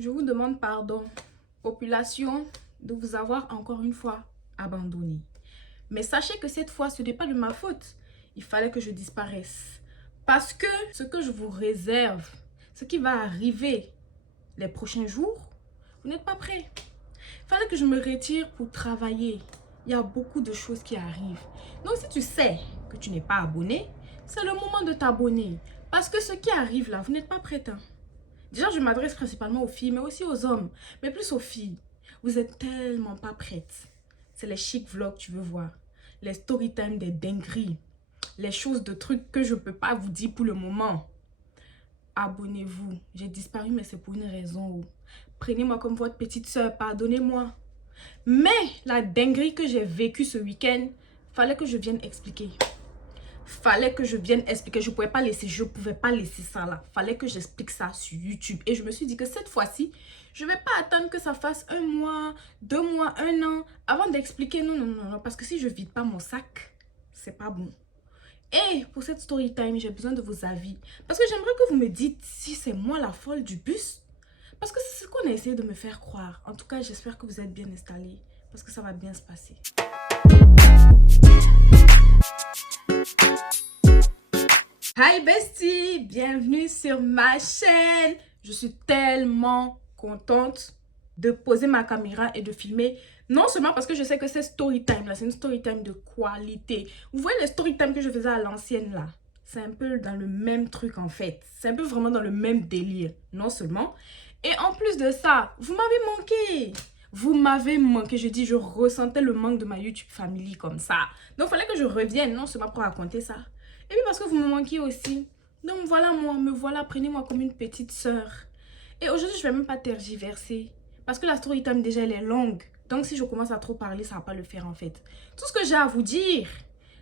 Je vous demande pardon, population, de vous avoir encore une fois abandonné. Mais sachez que cette fois, ce n'est pas de ma faute. Il fallait que je disparaisse. Parce que ce que je vous réserve, ce qui va arriver les prochains jours, vous n'êtes pas prêts. Il fallait que je me retire pour travailler. Il y a beaucoup de choses qui arrivent. Donc si tu sais que tu n'es pas abonné, c'est le moment de t'abonner. Parce que ce qui arrive là, vous n'êtes pas prêts. Déjà, je m'adresse principalement aux filles, mais aussi aux hommes. Mais plus aux filles. Vous êtes tellement pas prêtes. C'est les chic vlogs que tu veux voir. Les story time des dingueries. Les choses de trucs que je ne peux pas vous dire pour le moment. Abonnez-vous. J'ai disparu, mais c'est pour une raison. Prenez-moi comme votre petite soeur, pardonnez-moi. Mais la dinguerie que j'ai vécue ce week-end, fallait que je vienne expliquer. Fallait que je vienne expliquer. Je pouvais pas laisser ça là. Fallait que j'explique ça sur YouTube. Et je me suis dit que cette fois-ci, je vais pas attendre que ça fasse 1 mois, 2 mois, 1 an avant d'expliquer. Non, non, non, non. Parce que si je vide pas mon sac, c'est pas bon. Et pour cette story time, j'ai besoin de vos avis. Parce que j'aimerais que vous me dites si c'est moi la folle du bus. Parce que c'est ce qu'on a essayé de me faire croire. En tout cas, j'espère que vous êtes bien installés. Parce que ça va bien se passer. Hi bestie, bienvenue sur ma chaîne. Je suis tellement contente de poser ma caméra et de filmer. Non seulement parce que je sais que c'est story time là, c'est une story time de qualité. Vous voyez les story time que je faisais à l'ancienne là, c'est un peu dans le même truc en fait. C'est un peu vraiment dans le même délire, non seulement. Et en plus de ça, vous m'avez manqué. Vous m'avez manqué, je dis, je ressentais le manque de ma YouTube Family comme ça. Donc il fallait que je revienne, non seulement pour raconter ça. Et puis parce que vous me manquiez aussi. Donc voilà moi, me voilà, prenez-moi comme une petite sœur. Et aujourd'hui, je vais même pas tergiverser. Parce que la story time déjà, elle est longue. Donc si je commence à trop parler, ça va pas le faire en fait. Tout ce que j'ai à vous dire,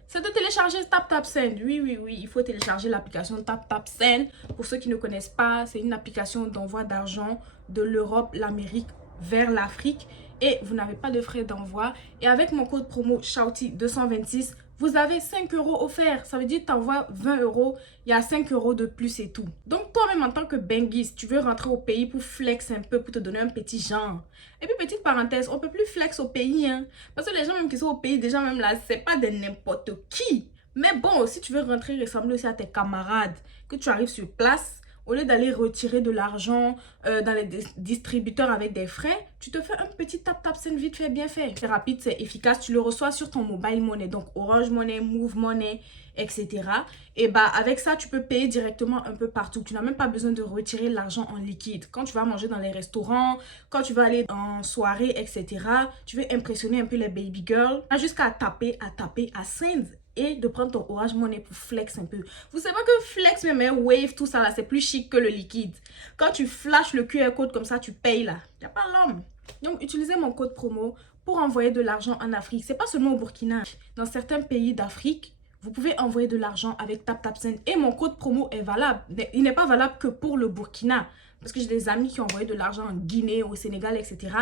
c'est de télécharger TapTapSend. Oui, oui, oui, il faut télécharger l'application TapTapSend. Pour ceux qui ne connaissent pas, c'est une application d'envoi d'argent de l'Europe, l'Amérique vers l'Afrique. Et vous n'avez pas de frais d'envoi. Et avec mon code promo Shouty226, vous avez 5 € offerts. Ça veut dire que tu envoies 20 €, il y a 5 € de plus et tout. Donc toi-même en tant que Benguis, tu veux rentrer au pays pour flex un peu, pour te donner un petit genre. Et puis petite parenthèse, on peut plus flex au pays. Hein, parce que les gens même qui sont au pays, déjà même là, c'est pas de n'importe qui. Mais bon, si tu veux rentrer ressembler aussi à tes camarades, que tu arrives sur place, au lieu d'aller retirer de l'argent dans les distributeurs avec des frais, tu te fais un petit tap-tap-send vite fait, bien fait. C'est rapide, c'est efficace. Tu le reçois sur ton mobile money, donc Orange Money, Move Money, etc. Et bah avec ça, tu peux payer directement un peu partout. Tu n'as même pas besoin de retirer l'argent en liquide. Quand tu vas manger dans les restaurants, quand tu vas aller en soirée, etc. Tu veux impressionner un peu les baby girls. Jusqu'à taper, à send. Et de prendre ton Orange Money pour flex un peu. Vous savez pas que flex, même wave, tout ça là, c'est plus chic que le liquide. Quand tu flashes le QR code comme ça, tu payes là. Il n'y a pas l'homme. Donc, utilisez mon code promo pour envoyer de l'argent en Afrique. C'est pas seulement au Burkina. Dans certains pays d'Afrique, vous pouvez envoyer de l'argent avec TapTapSend. Et mon code promo est valable. Mais il n'est pas valable que pour le Burkina. Parce que j'ai des amis qui ont envoyé de l'argent en Guinée, au Sénégal, etc.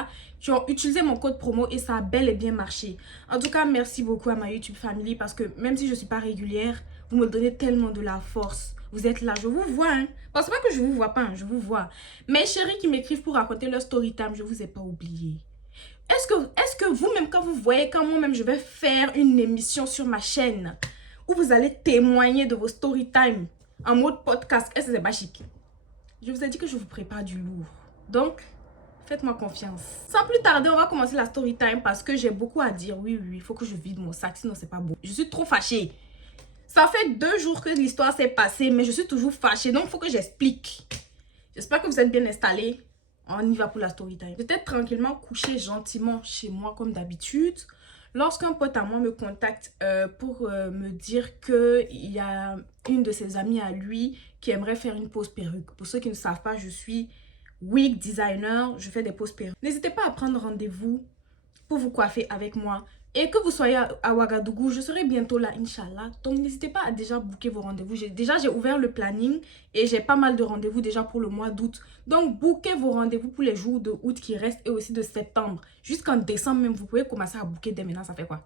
Qui ont utilisé mon code promo et ça a bel et bien marché. En tout cas, merci beaucoup à ma YouTube Family parce que même si je ne suis pas régulière, vous me donnez tellement de la force. Vous êtes là, je vous vois. Hein. Pensez pas que je vous vois pas, hein, je vous vois. Mes chéris qui m'écrivent pour raconter leur story time, je vous ai pas oublié. Est-ce que vous-même, quand vous voyez, quand moi-même, je vais faire une émission sur ma chaîne où vous allez témoigner de vos story time en mode podcast, est-ce que c'est pas chic? Je vous ai dit que je vous prépare du lourd. Donc, faites-moi confiance. Sans plus tarder, on va commencer la story time parce que j'ai beaucoup à dire. Oui, oui, il faut que je vide mon sac, sinon c'est pas bon. Je suis trop fâchée. Ça fait 2 jours que l'histoire s'est passée, mais je suis toujours fâchée. Donc, il faut que j'explique. J'espère que vous êtes bien installés. On y va pour la story time. J'étais tranquillement couchée gentiment chez moi comme d'habitude. Lorsqu'un pote à moi me contacte pour me dire qu'il y a une de ses amies à lui qui aimerait faire une pose perruque. Pour ceux qui ne savent pas, je suis wig designer, je fais des poses perruques. N'hésitez pas à prendre rendez-vous pour vous coiffer avec moi. Et que vous soyez à Ouagadougou, je serai bientôt là, Inch'Allah. Donc, n'hésitez pas à déjà booker vos rendez-vous. J'ai ouvert le planning et j'ai pas mal de rendez-vous déjà pour le mois d'août. Donc, bookez vos rendez-vous pour les jours de août qui restent et aussi de septembre. Jusqu'en décembre même, vous pouvez commencer à booker dès maintenant. Ça fait quoi?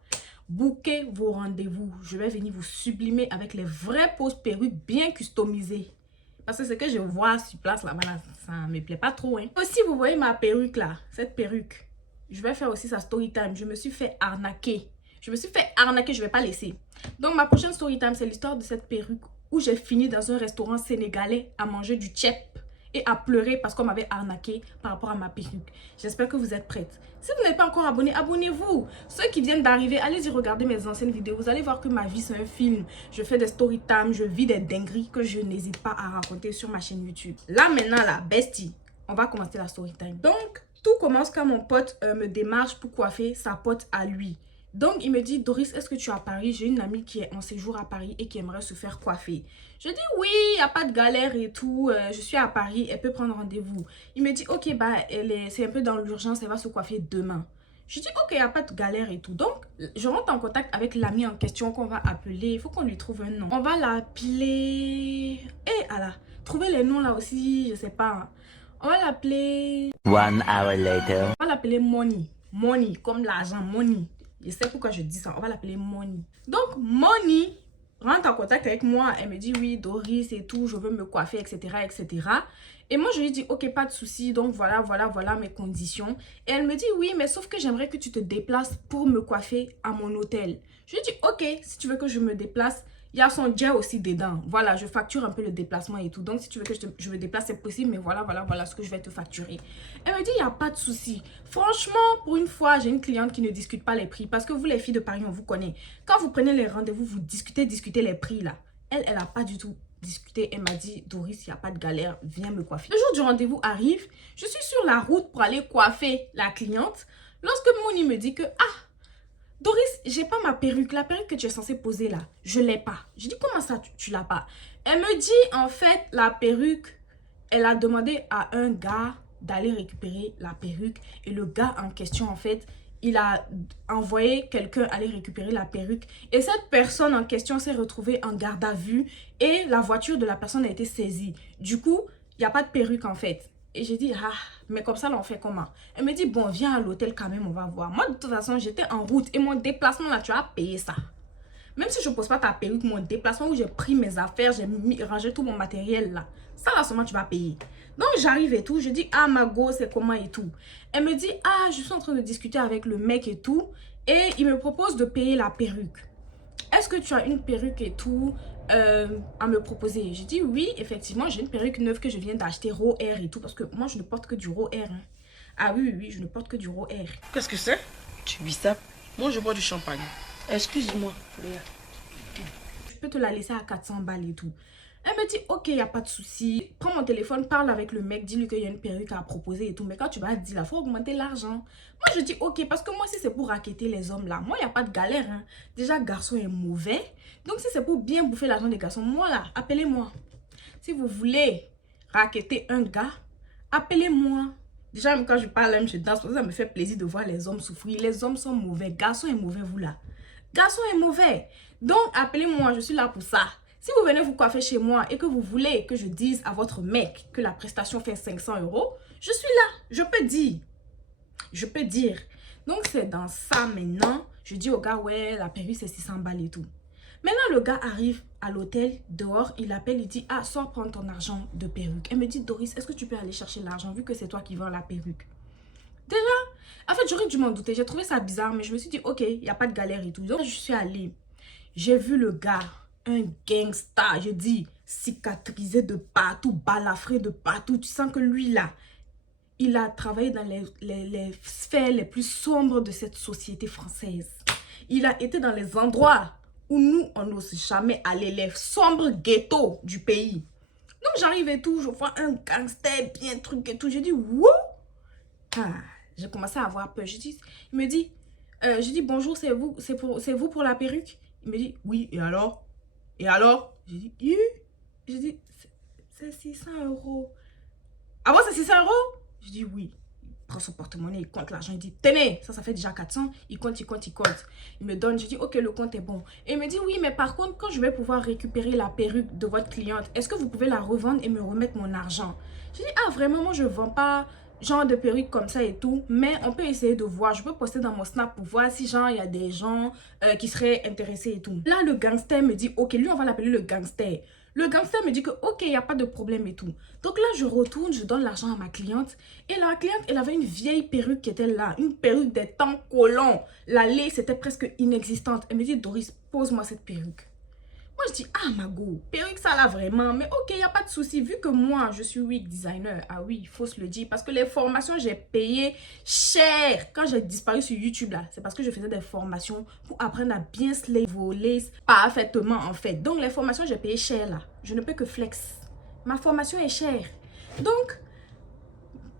Bookez vos rendez-vous. Je vais venir vous sublimer avec les vraies poses perruques bien customisées. Parce que ce que je vois sur place là-bas, là, ça ne me plaît pas trop. Hein. Aussi, vous voyez ma perruque là, cette perruque. Je vais faire aussi sa story time. Je me suis fait arnaquer. Je ne vais pas laisser. Donc, ma prochaine story time, c'est l'histoire de cette perruque où j'ai fini dans un restaurant sénégalais à manger du tchèp et à pleurer parce qu'on m'avait arnaqué par rapport à ma perruque. J'espère que vous êtes prêtes. Si vous n'êtes pas encore abonné, abonnez-vous. Ceux qui viennent d'arriver, allez-y regarder mes anciennes vidéos. Vous allez voir que ma vie, c'est un film. Je fais des story time, je vis des dingueries que je n'hésite pas à raconter sur ma chaîne YouTube. Là, maintenant, la bestie, on va commencer la story time. Donc, tout commence quand mon pote me démarche pour coiffer sa pote à lui. Donc, il me dit, Doris, est-ce que tu es à Paris? J'ai une amie qui est en séjour à Paris et qui aimerait se faire coiffer. Je dis, oui, il n'y a pas de galère et tout. Je suis à Paris, elle peut prendre rendez-vous. Il me dit, ok, bah, c'est un peu dans l'urgence, elle va se coiffer demain. Je dis, ok, il n'y a pas de galère et tout. Donc, je rentre en contact avec l'ami en question qu'on va appeler. Il faut qu'on lui trouve un nom. On va l'appeler... trouver les noms là aussi, je sais pas. On va l'appeler... 1 hour later. On va l'appeler Money. Money, comme l'argent, Money. Je sais pourquoi je dis ça. On va l'appeler Money. Donc, Money rentre en contact avec moi. Elle me dit, oui, Doris et tout, je veux me coiffer, etc., etc. Et moi, je lui dis, ok, pas de souci. Donc, voilà mes conditions. Et elle me dit, oui, mais sauf que j'aimerais que tu te déplaces pour me coiffer à mon hôtel. Je lui dis, ok, si tu veux que je me déplace, il y a son jet aussi dedans. Voilà, je facture un peu le déplacement et tout. Donc, si tu veux que je me déplace, c'est possible. Mais voilà ce que je vais te facturer. Elle me dit, il n'y a pas de souci. Franchement, pour une fois, j'ai une cliente qui ne discute pas les prix. Parce que vous, les filles de Paris, on vous connaît. Quand vous prenez les rendez-vous, vous discutez les prix là. Elle n'a pas du tout discuté. Elle m'a dit, Doris, il n'y a pas de galère. Viens me coiffer. Le jour du rendez-vous arrive. Je suis sur la route pour aller coiffer la cliente. Lorsque Moni me dit que, Doris, j'ai pas ma perruque. La perruque que tu es censée poser là, je l'ai pas. Je dis, comment ça, tu l'as pas? Elle me dit, en fait, la perruque, elle a demandé à un gars d'aller récupérer la perruque. Et le gars en question, en fait, il a envoyé quelqu'un aller récupérer la perruque. Et cette personne en question s'est retrouvée en garde à vue. Et la voiture de la personne a été saisie. Du coup, il n'y a pas de perruque, en fait. Et j'ai dit, mais comme ça, là, on fait comment? Elle me dit, bon, viens à l'hôtel quand même, on va voir. Moi, de toute façon, j'étais en route et mon déplacement, là, tu as payé ça. Même si je ne pose pas ta perruque, mon déplacement où j'ai pris mes affaires, j'ai rangé tout mon matériel, là. Ça, là, seulement, tu vas payer. Donc, j'arrive et tout. Je dis, ma go, c'est comment et tout. Elle me dit, je suis en train de discuter avec le mec et tout. Et il me propose de payer la perruque. Est-ce que tu as une perruque et tout à me proposer? J'ai dit oui, effectivement, j'ai une perruque neuve que je viens d'acheter Raw Air et tout. Parce que moi, je ne porte que du Raw Air. Hein. Ah oui, je ne porte que du Raw Air. Qu'est-ce que c'est? Tu vis ça? Moi, je bois du champagne. Excuse-moi. Je peux te la laisser à 400 balles et tout. Elle me dit, ok, il n'y a pas de souci. Prends mon téléphone, parle avec le mec, dis-lui qu'il y a une perruque à proposer et tout. Mais quand tu vas dire, il faut augmenter l'argent. Moi, je dis, ok, parce que moi, si c'est pour raqueter les hommes là, moi, il n'y a pas de galère. Hein. Déjà, garçon est mauvais. Donc, si c'est pour bien bouffer l'argent des garçons, moi là, appelez-moi. Si vous voulez raqueter un gars, appelez-moi. Déjà, même quand je parle, même je danse, parce que ça me fait plaisir de voir les hommes souffrir. Les hommes sont mauvais. Garçon est mauvais, vous là. Garçon est mauvais. Donc, appelez-moi, je suis là pour ça. Si vous venez vous coiffer chez moi et que vous voulez que je dise à votre mec que la prestation fait 500 €, je suis là. Je peux dire. Je peux dire. Donc, c'est dans ça maintenant. Je dis au gars, ouais, la perruque, c'est 600 balles et tout. Maintenant, le gars arrive à l'hôtel, dehors, il appelle, il dit, sors prendre ton argent de perruque. Elle me dit, Doris, est-ce que tu peux aller chercher l'argent vu que c'est toi qui vends la perruque? Déjà, en fait, j'aurais dû m'en douter. J'ai trouvé ça bizarre, mais je me suis dit, ok, il n'y a pas de galère et tout. Donc, je suis allée. J'ai vu le gars, un gangsta, je dis, cicatrisé de partout, balafré de partout. Tu sens que lui, là, il a travaillé dans les sphères les plus sombres de cette société française. Il a été dans les endroits où nous, on n'ose jamais aller, les sombres ghettos du pays. Donc, j'arrive et tout, je vois un gangster, bien truc et tout. Je dis, wouh! J'ai commencé à avoir peur. Il me dit, je dis, bonjour, c'est vous pour la perruque? Il me dit, oui, et alors? Et alors? J'ai dit, j'ai dit, c'est 600 €. Ah bon, c'est 600 €? Je dis, oui. Il prend son porte-monnaie, il compte l'argent, il dit, tenez, ça fait déjà 400. Il compte. Il me donne, je dis, ok, le compte est bon. Et il me dit, oui, mais par contre, quand je vais pouvoir récupérer la perruque de votre cliente, est-ce que vous pouvez la revendre et me remettre mon argent? Je dis, vraiment, moi, je ne vends pas genre de perruque comme ça et tout, mais on peut essayer de voir. Je peux poster dans mon snap pour voir si genre il y a des gens qui seraient intéressés et tout. Là, le gangster me dit, ok, lui, on va l'appeler le gangster. Le gangster me dit que ok, il n'y a pas de problème et tout. Donc là, je retourne, je donne l'argent à ma cliente. Et la cliente, elle avait une vieille perruque qui était là. Une perruque des temps colons. La lace était presque inexistante. Elle me dit, Doris, pose-moi cette perruque. Moi, je dis, ah, Mago, perruque, ça là vraiment. Mais ok, il n'y a pas de souci. Vu que moi, je suis wig designer. Ah oui, il faut se le dire. Parce que les formations, j'ai payé cher. Quand j'ai disparu sur YouTube, là, c'est parce que je faisais des formations pour apprendre à bien slay vos laces parfaitement, en fait. Donc, les formations, j'ai payé cher, là. Je ne peux que flex. Ma formation est chère. Donc,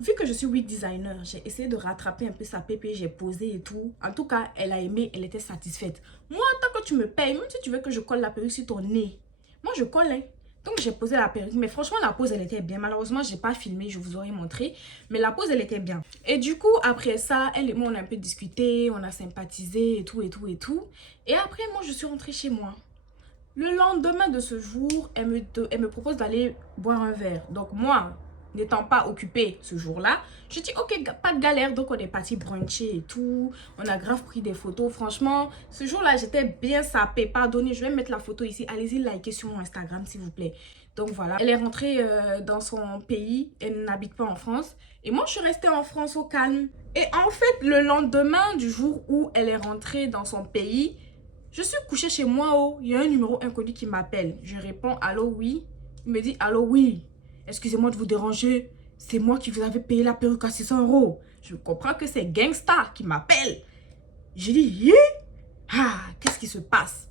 vu que je suis wig designer, j'ai essayé de rattraper un peu sa pépé, j'ai posé et tout. En tout cas, elle a aimé, elle était satisfaite. Moi, tant que tu me payes, même si tu veux que je colle la perruque sur ton nez, moi je colle, hein. Donc j'ai posé la perruque, mais franchement la pose elle était bien. Malheureusement, j'ai pas filmé, je vous aurais montré, mais la pose elle était bien. Et du coup, après ça, elle et moi on a un peu discuté, on a sympathisé et tout et tout et tout. Et après, moi je suis rentrée chez moi. Le lendemain de ce jour, elle me propose d'aller boire un verre. Donc moi, n'étant pas occupée ce jour-là, je dis ok, pas de galère. Donc on est parti bruncher et tout. On a grave pris des photos. Franchement, ce jour-là, j'étais bien sapée. Pardonnez, je vais mettre la photo ici. Allez-y, likez sur mon Instagram s'il vous plaît. Donc voilà, elle est rentrée dans son pays. Elle n'habite pas en France. Et moi, je suis restée en France au calme. Et en fait, le lendemain du jour où elle est rentrée dans son pays, je suis couchée chez moi, oh, il y a un numéro inconnu qui m'appelle. Je réponds, allô, oui. Il me dit, allô, oui. Excusez-moi de vous déranger. C'est moi qui vous avais payé la perruque à 600 €. Je comprends que c'est Gangsta qui m'appelle. J'ai dit, yeah? Ah, qu'est-ce qui se passe?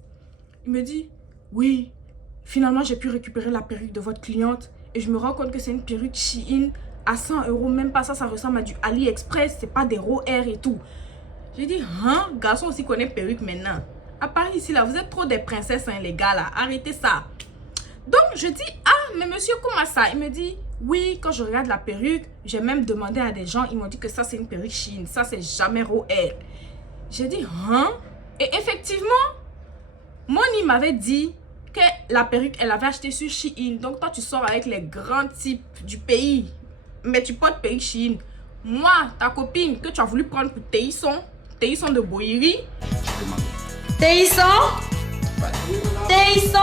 Il me dit, oui. Finalement, j'ai pu récupérer la perruque de votre cliente. Et je me rends compte que c'est une perruque Shein à 100 €. Même pas ça, ça ressemble à du AliExpress. C'est pas des raw hair et tout. J'ai dit, hein? Garçon aussi connaît perruque maintenant. À Paris ici, là, vous êtes trop des princesses, hein, les gars, là. Arrêtez ça. Donc, je dis, ah, mais monsieur, comment ça? Il me dit, oui, quand je regarde la perruque, j'ai même demandé à des gens, ils m'ont dit que ça, c'est une perruque Shein. Ça, c'est jamais raw hair. J'ai dit, hein? Et effectivement, Moni m'avait dit que la perruque, elle avait acheté sur Shein. Donc, toi, tu sors avec les grands types du pays. Mais tu portes perruque Shein. Moi, ta copine, que tu as voulu prendre pour Téisson de Boïri. Téisson? Téisson?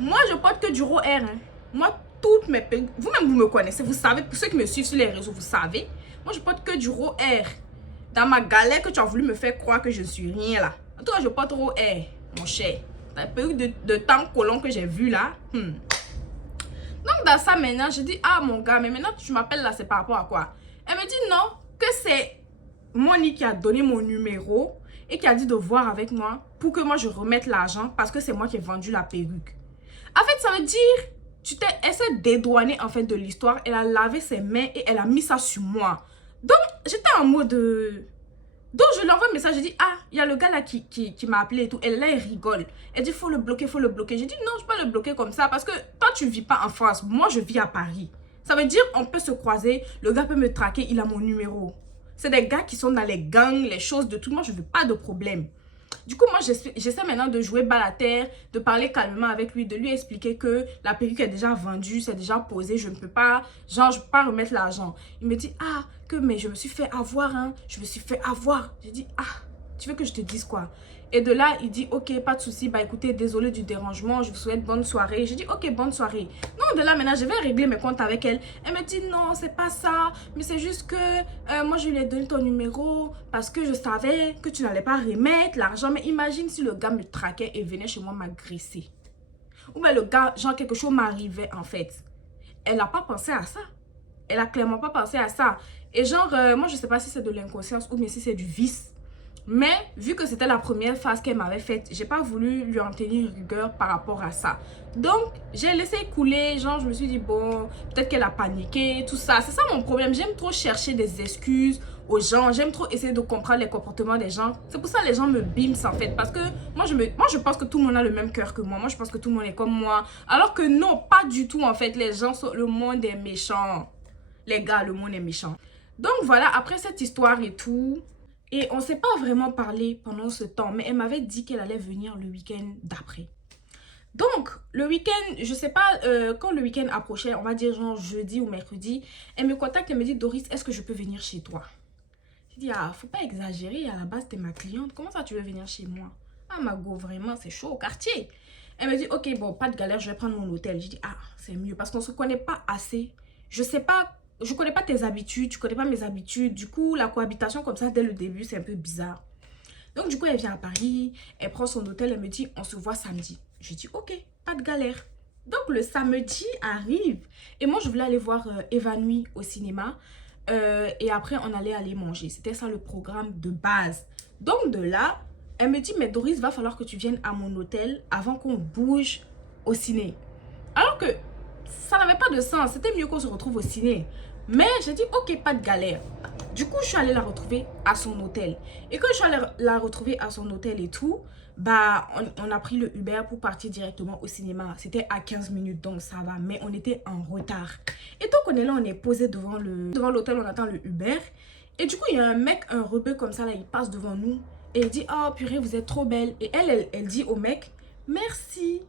Moi, je porte que du raw hair. Hein. Moi, toutes mes perruques, vous-même, vous me connaissez, vous savez, pour ceux qui me suivent sur les réseaux, vous savez. Moi, je porte que du raw hair. Dans ma galère que tu as voulu me faire croire que je ne suis rien là. En tout cas, je porte raw hair, mon cher. La perruque de temps colon que j'ai vue là. Donc, dans ça, maintenant, je dis, ah, mon gars, mais maintenant, tu m'appelles là, c'est par rapport à quoi? Elle me dit non, que c'est Moni qui a donné mon numéro et qui a dit de voir avec moi pour que moi, je remette l'argent parce que c'est moi qui ai vendu la perruque. En fait, ça veut dire, elle s'est dédouanée, en fait, de l'histoire. Elle a lavé ses mains et elle a mis ça sur moi. Donc, j'étais en mode... Donc, je lui envoie un message, je dis, ah, il y a le gars là qui m'a appelé et tout. Elle là, elle rigole. Elle dit, faut le bloquer, faut le bloquer. J'ai dit, non, je peux pas le bloquer comme ça parce que toi, tu vis pas en France. Moi, je vis à Paris. Ça veut dire, on peut se croiser. Le gars peut me traquer, il a mon numéro. C'est des gars qui sont dans les gangs, les choses de tout. Moi, je veux pas de problème. Du coup, moi, j'essaie maintenant de jouer balle à terre, de parler calmement avec lui, de lui expliquer que la perruque est déjà vendue, c'est déjà posé, je ne peux pas, genre, je peux pas remettre l'argent. Il me dit, ah, mais je me suis fait avoir, hein, je me suis fait avoir. J'ai dit, ah, tu veux que je te dise quoi? Et de là, il dit, ok, pas de souci, bah écoutez, désolé du dérangement, je vous souhaite bonne soirée. J'ai dit, ok, bonne soirée. Non, de là, maintenant, je vais régler mes comptes avec elle. Elle me dit, non, c'est pas ça, mais c'est juste que moi, je lui ai donné ton numéro parce que je savais que tu n'allais pas remettre l'argent. Mais imagine si le gars me traquait et venait chez moi m'agresser. Ou bien le gars, genre, quelque chose m'arrivait, en fait. Elle n'a pas pensé à ça. Elle a clairement pas pensé à ça. Et genre, moi, je sais pas si c'est de l'inconscience ou bien si c'est du vice. Mais vu que c'était la première phase qu'elle m'avait faite, j'ai pas voulu lui en tenir rigueur par rapport à ça. Donc, j'ai laissé couler. Genre, je me suis dit, bon, peut-être qu'elle a paniqué, tout ça. C'est ça mon problème. J'aime trop chercher des excuses aux gens. J'aime trop essayer de comprendre les comportements des gens. C'est pour ça que les gens me bimsent en fait. Parce que moi, je pense que tout le monde a le même cœur que moi. Moi, je pense que tout le monde est comme moi. Alors que non, pas du tout en fait. Les gens sont... Le monde est méchant. Les gars, le monde est méchant. Donc voilà, après cette histoire et tout... Et on ne s'est pas vraiment parlé pendant ce temps. Mais elle m'avait dit qu'elle allait venir le week-end d'après. Donc, le week-end, je ne sais pas, quand le week-end approchait, on va dire genre jeudi ou mercredi, elle me contacte et me dit, Doris, est-ce que je peux venir chez toi? Je Je dis, ah, faut pas exagérer, à la base, t'es ma cliente. Comment ça, tu veux venir chez moi? Ah, Mago, vraiment, c'est chaud au quartier. Elle me dit, ok, bon, pas de galère, je vais prendre mon hôtel. Je dis, ah, c'est mieux parce qu'on se connaît pas assez. Je sais pas, je connais pas tes habitudes, tu connais pas mes habitudes. Du coup, la cohabitation comme ça, dès le début, c'est un peu bizarre. Donc, du coup, elle vient à Paris, elle prend son hôtel, elle me dit, on se voit samedi. Je dis, ok, pas de galère. Donc, le samedi arrive. Et moi, je voulais aller voir Évanoui au cinéma. Et après, on allait aller manger. C'était ça le programme de base. Donc, de là, elle me dit, mais Doris, va falloir que tu viennes à mon hôtel avant qu'on bouge au ciné. Alors que ça n'avait pas de sens. C'était mieux qu'on se retrouve au ciné. Mais j'ai dit, ok, pas de galère. Du coup, je suis allée la retrouver à son hôtel. Et quand je suis allée la retrouver à son hôtel et tout, bah, on a pris le Uber pour partir directement au cinéma. C'était à 15 minutes, donc ça va. Mais on était en retard. Et tant qu'on est là, on est posé devant l'hôtel, on attend le Uber. Et du coup, il y a un mec, un rebeu comme ça, là, il passe devant nous. Et il dit, oh purée, vous êtes trop belle. Et elle dit au mec, merci.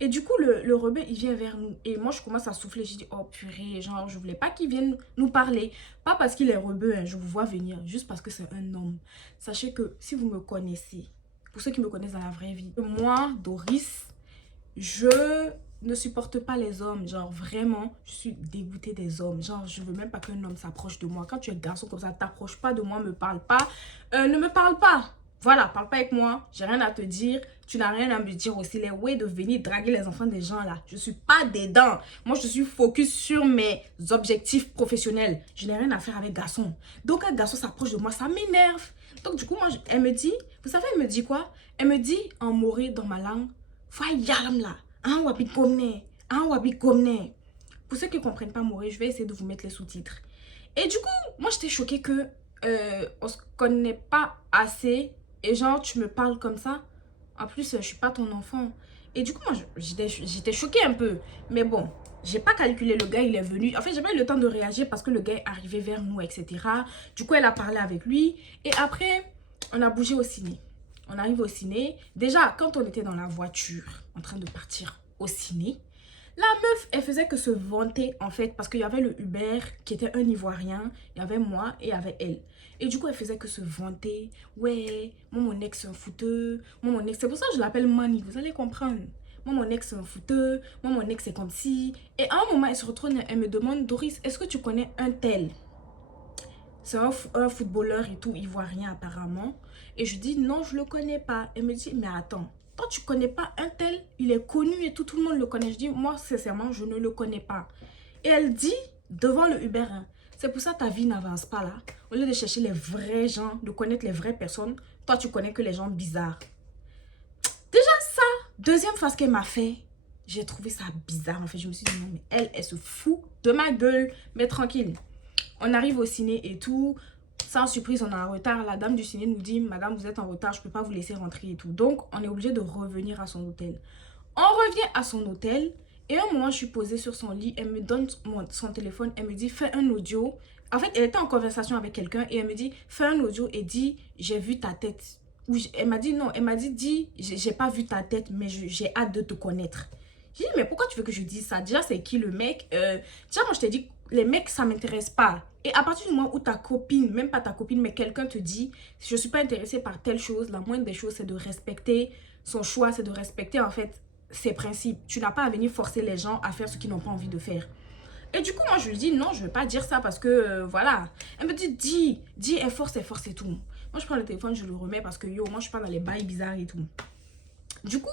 Et du coup, le rebeu, il vient vers nous. Et moi, je commence à souffler. Je dis, oh purée, genre, je voulais pas qu'il vienne nous parler. Pas parce qu'il est rebeu, hein, je vous vois venir. Juste parce que c'est un homme. Sachez que si vous me connaissez, pour ceux qui me connaissent dans la vraie vie, moi, Doris, je ne supporte pas les hommes. Genre, vraiment, je suis dégoûtée des hommes. Genre, je veux même pas qu'un homme s'approche de moi. Quand tu es garçon comme ça, t'approches pas de moi, me parle pas. Ne me parle pas. Voilà, parle pas avec moi, j'ai rien à te dire, tu n'as rien à me dire aussi. Les ways de venir draguer les enfants des gens là, je suis pas dedans. Moi, je suis focus sur mes objectifs professionnels. Je n'ai rien à faire avec garçon. Donc, un garçon s'approche de moi, ça m'énerve. Donc, du coup, moi, elle me dit, vous savez, elle me dit quoi? Elle me dit en moré dans ma langue, Fayalam là, hein, wabi gomne, hein, wabi gomne. Pour ceux qui ne comprennent pas moré, je vais essayer de vous mettre les sous-titres. Et du coup, moi, j'étais choquée que on se connaît pas assez. Et genre, tu me parles comme ça. En plus, je suis pas ton enfant. Et du coup, moi, j'étais choquée un peu. Mais bon, j'ai pas calculé. Le gars, il est venu. En fait, j'ai pas eu le temps de réagir parce que le gars est arrivé vers nous, etc. Du coup, elle a parlé avec lui. Et après, on a bougé au ciné. On arrive au ciné. Déjà, quand on était dans la voiture, en train de partir au ciné, la meuf, elle faisait que se vanter, en fait, parce qu'il y avait le Uber qui était un Ivoirien, il y avait moi et il y avait elle. Et du coup, elle faisait que se vanter. Ouais, moi, mon ex, c'est un fouteux. Moi, mon ex, c'est pour ça que je l'appelle Mani, vous allez comprendre. Moi, mon ex, c'est un fouteux. Moi, mon ex, c'est comme si. Et à un moment, elle se retourne, elle me demande, Doris, est-ce que tu connais un tel? C'est un footballeur et tout, ivoirien apparemment. Et je dis, non, je le connais pas. Elle me dit, mais attends. Toi, tu connais pas un tel, il est connu et tout le monde le connaît. Je dis, moi, sincèrement, je ne le connais pas. Et elle dit, devant le Uber, hein, c'est pour ça que ta vie n'avance pas là. Au lieu de chercher les vrais gens, de connaître les vraies personnes, toi, tu connais que les gens bizarres. Déjà ça, deuxième fois ce qu'elle m'a fait, j'ai trouvé ça bizarre. En fait, je me suis dit, non, mais elle se fout de ma gueule. Mais tranquille. On arrive au ciné et tout. Sans surprise, on est en retard. La dame du ciné nous dit, madame, vous êtes en retard, je ne peux pas vous laisser rentrer et tout. Donc, on est obligé de revenir à son hôtel. On revient à son hôtel. Et à un moment, je suis posée sur son lit. Elle me donne son téléphone. Elle me dit, fais un audio. En fait, elle était en conversation avec quelqu'un. Et elle me dit, fais un audio et dis, j'ai vu ta tête. Ou elle m'a dit, non, elle m'a dit, dis, j'ai pas vu ta tête, mais j'ai hâte de te connaître. J'ai dit, mais pourquoi tu veux que je dise ça? Déjà, c'est qui le mec? Déjà, moi, je t'ai dit, les mecs, ça m'intéresse pas. Et à partir du moment où ta copine, même pas ta copine, mais quelqu'un te dit, je suis pas intéressée par telle chose, la moindre des choses, c'est de respecter son choix, c'est de respecter, en fait, ses principes. Tu n'as pas à venir forcer les gens à faire ce qu'ils n'ont pas envie de faire. Et du coup, moi, je lui dis, non, je ne vais pas dire ça parce que, voilà. Elle me dit, dis, elle force et tout. Moi, je prends le téléphone, je le remets parce que, yo, moi, je suis pas dans les bails bizarres et tout. Du coup,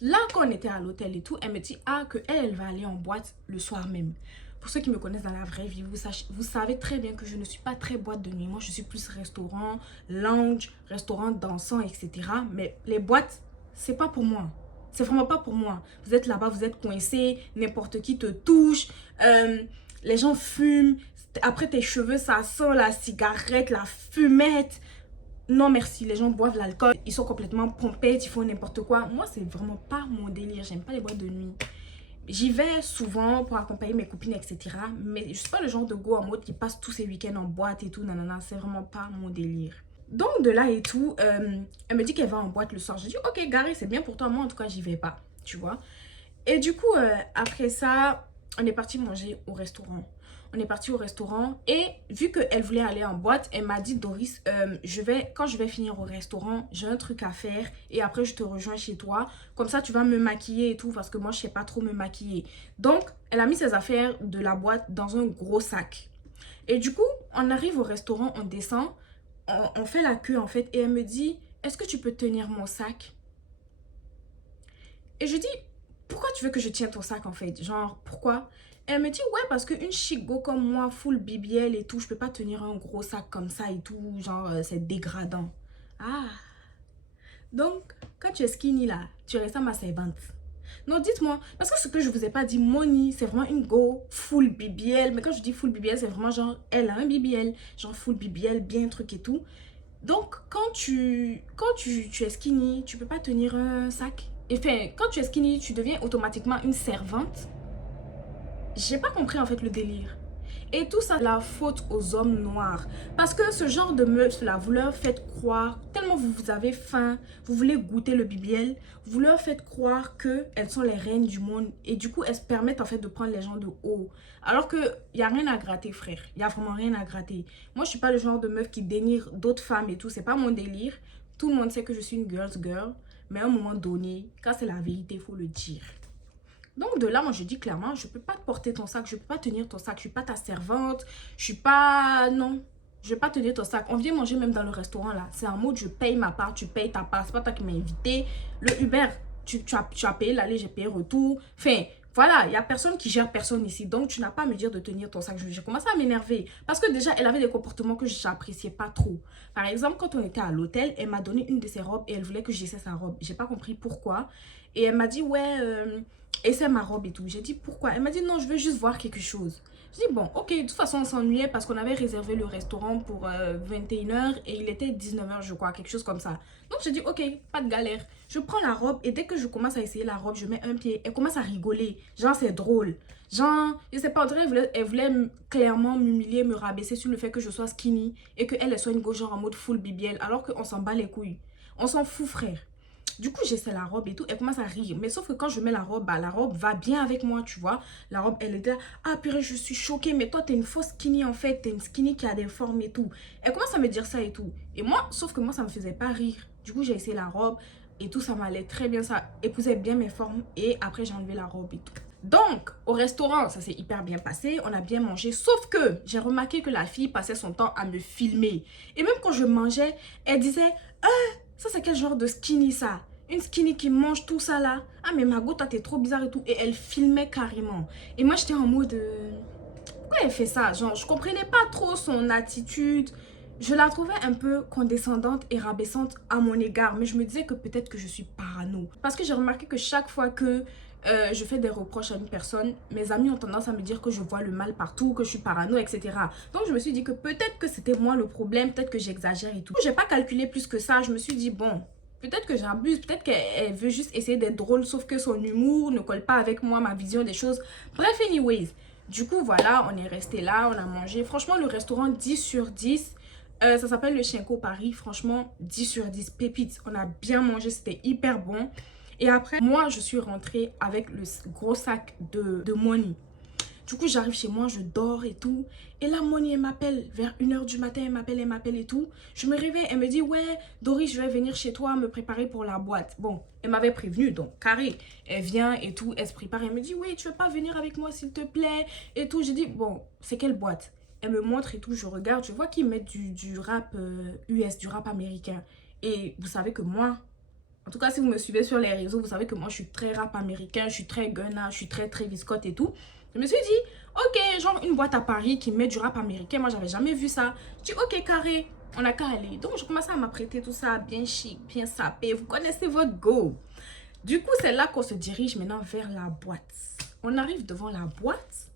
là, quand on était à l'hôtel et tout, elle me dit, ah, elle va aller en boîte le soir même. Pour ceux qui me connaissent dans la vraie vie, vous savez très bien que je ne suis pas très boîte de nuit. Moi, je suis plus restaurant, lounge, restaurant dansant, etc. Mais les boîtes, c'est pas pour moi. C'est vraiment pas pour moi. Vous êtes là-bas, vous êtes coincé, n'importe qui te touche, les gens fument. Après, tes cheveux, ça sent la cigarette, la fumette. Non, merci. Les gens boivent l'alcool, ils sont complètement pompés, ils font n'importe quoi. Moi, c'est vraiment pas mon délire. J'aime pas les boîtes de nuit. J'y vais souvent pour accompagner mes copines, etc. Mais je suis pas le genre de go en mode qui passe tous ses week-ends en boîte et tout. Non, non, non, c'est vraiment pas mon délire. Donc, de là et tout, elle me dit qu'elle va en boîte le soir. Je dis, ok, Gary, c'est bien pour toi. Moi, en tout cas, j'y vais pas, tu vois. Et du coup, après ça, on est parti manger au restaurant. on est parti au restaurant. Et vu qu'elle voulait aller en boîte, elle m'a dit, Doris, quand je vais finir au restaurant, j'ai un truc à faire. Et après, je te rejoins chez toi. Comme ça, tu vas me maquiller et tout. Parce que moi, je sais pas trop me maquiller. Donc, elle a mis ses affaires de la boîte dans un gros sac. Et du coup, on arrive au restaurant, on descend. On fait la queue, en fait. Et elle me dit, est-ce que tu peux tenir mon sac? Et je dis, pourquoi tu veux que je tienne ton sac en fait? Genre, pourquoi? Et elle me dit, ouais, parce qu'une chic go comme moi, full BBL et tout, je peux pas tenir un gros sac comme ça et tout. Genre, c'est dégradant. Ah. Donc, quand tu es skinny là, tu restes à ma servante. Non, dites-moi, parce que ce que je vous ai pas dit, Moni, c'est vraiment une go full BBL. Mais quand je dis full BBL, c'est vraiment genre, elle a un BBL. Genre full BBL, bien truc et tout. Donc, quand tu es skinny, tu peux pas tenir un sac. Enfin, quand tu es skinny, tu deviens automatiquement une servante. J'ai pas compris en fait le délire. Et tout ça, la faute aux hommes noirs. Parce que ce genre de meufs là, vous leur faites croire, tellement vous avez faim, vous voulez goûter le BBL, vous leur faites croire qu'elles sont les reines du monde. Et du coup, elles se permettent en fait de prendre les gens de haut. Alors qu'il n'y a rien à gratter, frère. Il n'y a vraiment rien à gratter. Moi, je suis pas le genre de meuf qui dénigre d'autres femmes et tout. C'est pas mon délire. Tout le monde sait que je suis une girl's girl. Mais à un moment donné, quand c'est la vérité, il faut le dire. Donc de là, moi je dis clairement, je peux pas te porter ton sac, je peux pas tenir ton sac, je suis pas ta servante, je suis pas... Non, je vais pas tenir ton sac. On vient manger même dans le restaurant là, c'est en mode je paye ma part, tu payes ta part, c'est pas toi qui m'as invité. Le Uber, tu as payé l'aller, j'ai payé retour. Enfin, voilà, il y a personne qui gère personne ici, donc tu n'as pas à me dire de tenir ton sac. J'ai commencé à m'énerver parce que déjà, elle avait des comportements que j'appréciais pas trop. Par exemple, quand on était à l'hôtel, elle m'a donné une de ses robes et elle voulait que j'essaie sa robe. J'ai pas compris pourquoi. Et elle m'a dit, ouais... essaie ma robe et tout. J'ai dit pourquoi? Elle m'a dit non, je veux juste voir quelque chose. J'ai dit bon, ok, de toute façon on s'ennuyait parce qu'on avait réservé le restaurant pour 21h et il était 19h je crois, quelque chose comme ça. Donc j'ai dit ok, pas de galère. Je prends la robe et dès que je commence à essayer la robe, je mets un pied. Elle commence à rigoler. Genre c'est drôle. Genre, je sais pas, elle voulait clairement m'humilier, me rabaisser sur le fait que je sois skinny et qu'elle soit une go genre en mode full BBL alors qu'on s'en bat les couilles. On s'en fout frère. Du coup, j'essaie la robe et tout. Elle commence à rire. Mais sauf que quand je mets la robe, bah, la robe va bien avec moi, tu vois. La robe, elle était là. Ah, purée, je suis choquée. Mais toi, t'es une fausse skinny, en fait. T'es une skinny qui a des formes et tout. Elle commence à me dire ça et tout. Et moi, sauf que moi, ça me faisait pas rire. Du coup, j'ai essayé la robe et tout. Ça m'allait très bien. Ça épousait bien mes formes. Et après, j'ai enlevé la robe et tout. Donc, au restaurant, ça s'est hyper bien passé. On a bien mangé. Sauf que j'ai remarqué que la fille passait son temps à me filmer. Et même quand je mangeais, elle disait... ça, c'est quel genre de skinny, ça? Une skinny qui mange tout ça, là? Ah, mais Margot, toi, t'es trop bizarre et tout. Et elle filmait carrément. Et moi, j'étais en mode... pourquoi elle fait ça? Genre, je comprenais pas trop son attitude. Je la trouvais un peu condescendante et rabaissante à mon égard. Mais je me disais que peut-être que je suis parano. Parce que j'ai remarqué que chaque fois que je fais des reproches à une personne, mes amis ont tendance à me dire que je vois le mal partout, que je suis parano, etc. Donc je me suis dit que peut-être que c'était moi le problème, peut-être que j'exagère et tout. J'ai pas calculé plus que ça, je me suis dit bon, peut-être que j'abuse, peut-être qu'elle veut juste essayer d'être drôle, sauf que son humour ne colle pas avec moi, ma vision des choses. Bref, anyways, du coup voilà, on est resté là, on a mangé. Franchement, le restaurant 10 sur 10. Ça s'appelle le Chienco Paris, franchement 10 sur 10, pépite. On a bien mangé, c'était hyper bon. Et après, moi, je suis rentrée avec le gros sac de Moni. Du coup, j'arrive chez moi, je dors et tout. Et là, Moni, elle m'appelle vers 1h du matin, elle m'appelle et tout. Je me réveille, elle me dit, ouais, Doris, je vais venir chez toi me préparer pour la boîte. Bon, elle m'avait prévenu, donc carré. Elle vient et tout, elle se prépare. Elle me dit, oui, tu veux pas venir avec moi, s'il te plaît? Et tout, j'ai dit, bon, c'est quelle boîte? Elle me montre et tout, je regarde, je vois qu'ils mettent du rap US, du rap américain. Et vous savez que moi... En tout cas, si vous me suivez sur les réseaux, vous savez que moi, je suis très rap américain, je suis très Gunna, je suis très Travis Scott et tout. Je me suis dit, ok, genre une boîte à Paris qui met du rap américain, moi, j'avais jamais vu ça. Je dis, ok, carré, on a qu'à aller. Donc, je commençais à m'apprêter tout ça, bien chic, bien sapé. Vous connaissez votre go. Du coup, c'est là qu'on se dirige maintenant vers la boîte. On arrive devant la boîte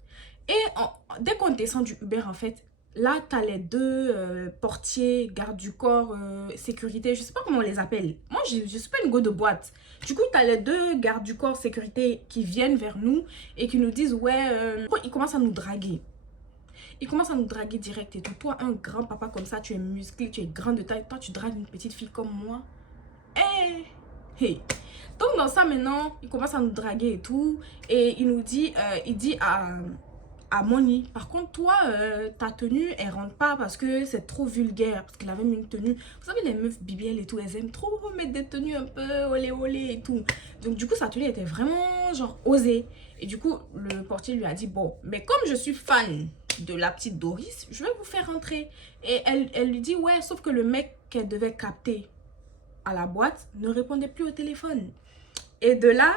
et dès qu'on descend du Uber, en fait, là, tu as les deux portiers, garde du corps, sécurité, je sais pas comment on les appelle. Moi, je suis pas une go de boîte. Du coup, tu as les deux gardes du corps, sécurité qui viennent vers nous et qui nous disent, ouais, ils commencent à nous draguer. Ils commencent à nous draguer direct et tout. Toi, un grand papa comme ça, tu es musclé, tu es grand de taille. Toi, tu dragues une petite fille comme moi. Hey. Donc, dans ça, maintenant, il commence à nous draguer et tout. Et il nous dit, il dit à à Moni. Par contre, toi, ta tenue, elle rentre pas parce que c'est trop vulgaire. Parce qu'elle avait mis une tenue. Vous savez, les meufs BBL et tout, elles aiment trop mettre des tenues un peu olé olé et tout. Donc, du coup, sa tenue était vraiment genre osée. Et du coup, le portier lui a dit, bon, mais comme je suis fan de la petite Doris, je vais vous faire rentrer. Et elle lui dit, ouais, sauf que le mec qu'elle devait capter à la boîte ne répondait plus au téléphone. Et de là,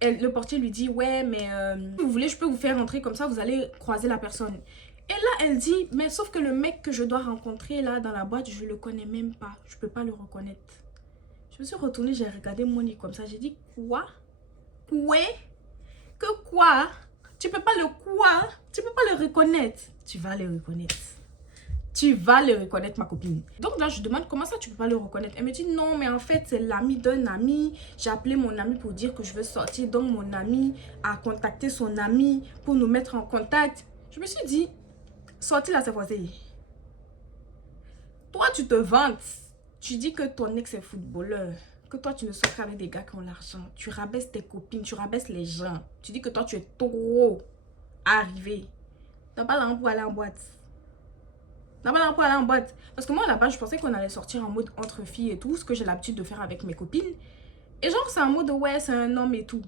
le portier lui dit, ouais, mais si vous voulez, je peux vous faire rentrer comme ça, vous allez croiser la personne. Et là, elle dit, mais sauf que le mec que je dois rencontrer là dans la boîte, je le connais même pas. Je peux pas le reconnaître. Je me suis retournée, j'ai regardé Moni comme ça. J'ai dit, quoi? Quoi? Que quoi? Tu peux pas le quoi? Tu peux pas le reconnaître. Tu vas le reconnaître. Tu vas le reconnaître, ma copine. Donc là, je demande comment ça tu peux pas le reconnaître. Elle me dit non, mais en fait, c'est l'ami d'un ami. J'ai appelé mon ami pour dire que je veux sortir. Donc mon ami a contacté son ami pour nous mettre en contact. Je me suis dit, sortir là, c'est passé. Toi, tu te vantes. Tu dis que ton ex est footballeur. Que toi, tu ne sors qu'avec des gars qui ont l'argent. Tu rabaisses tes copines, tu rabaisses les gens. Tu dis que toi, tu es trop arrivé. T'as pas l'argent pour aller en boîte. T'as pas l'argent pour aller en boîte. Parce que moi, là-bas, je pensais qu'on allait sortir en mode entre filles et tout. Ce que j'ai l'habitude de faire avec mes copines. Et genre, c'est un mode de ouais, c'est un homme et tout.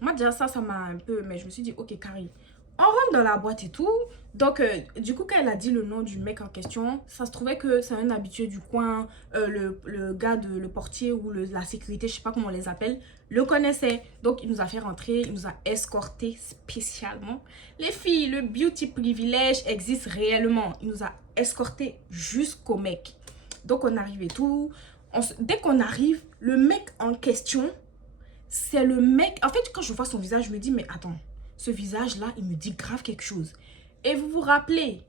Moi, déjà, ça m'a un peu... Mais je me suis dit, ok, Carrie. On rentre dans la boîte et tout. Donc, du coup, quand elle a dit le nom du mec en question, ça se trouvait que c'est un habitué du coin. Le gars, le portier ou la sécurité, je sais pas comment on les appelle, le connaissait. Donc, il nous a fait rentrer, il nous a escorté spécialement. Les filles, le beauty privilège existe réellement. Il nous a escorté jusqu'au mec. Donc, on arrive et tout. Dès qu'on arrive, le mec en question, c'est le mec... En fait, quand je vois son visage, je me dis, mais attends. Ce visage-là, il me dit grave quelque chose. Et vous vous rappelez,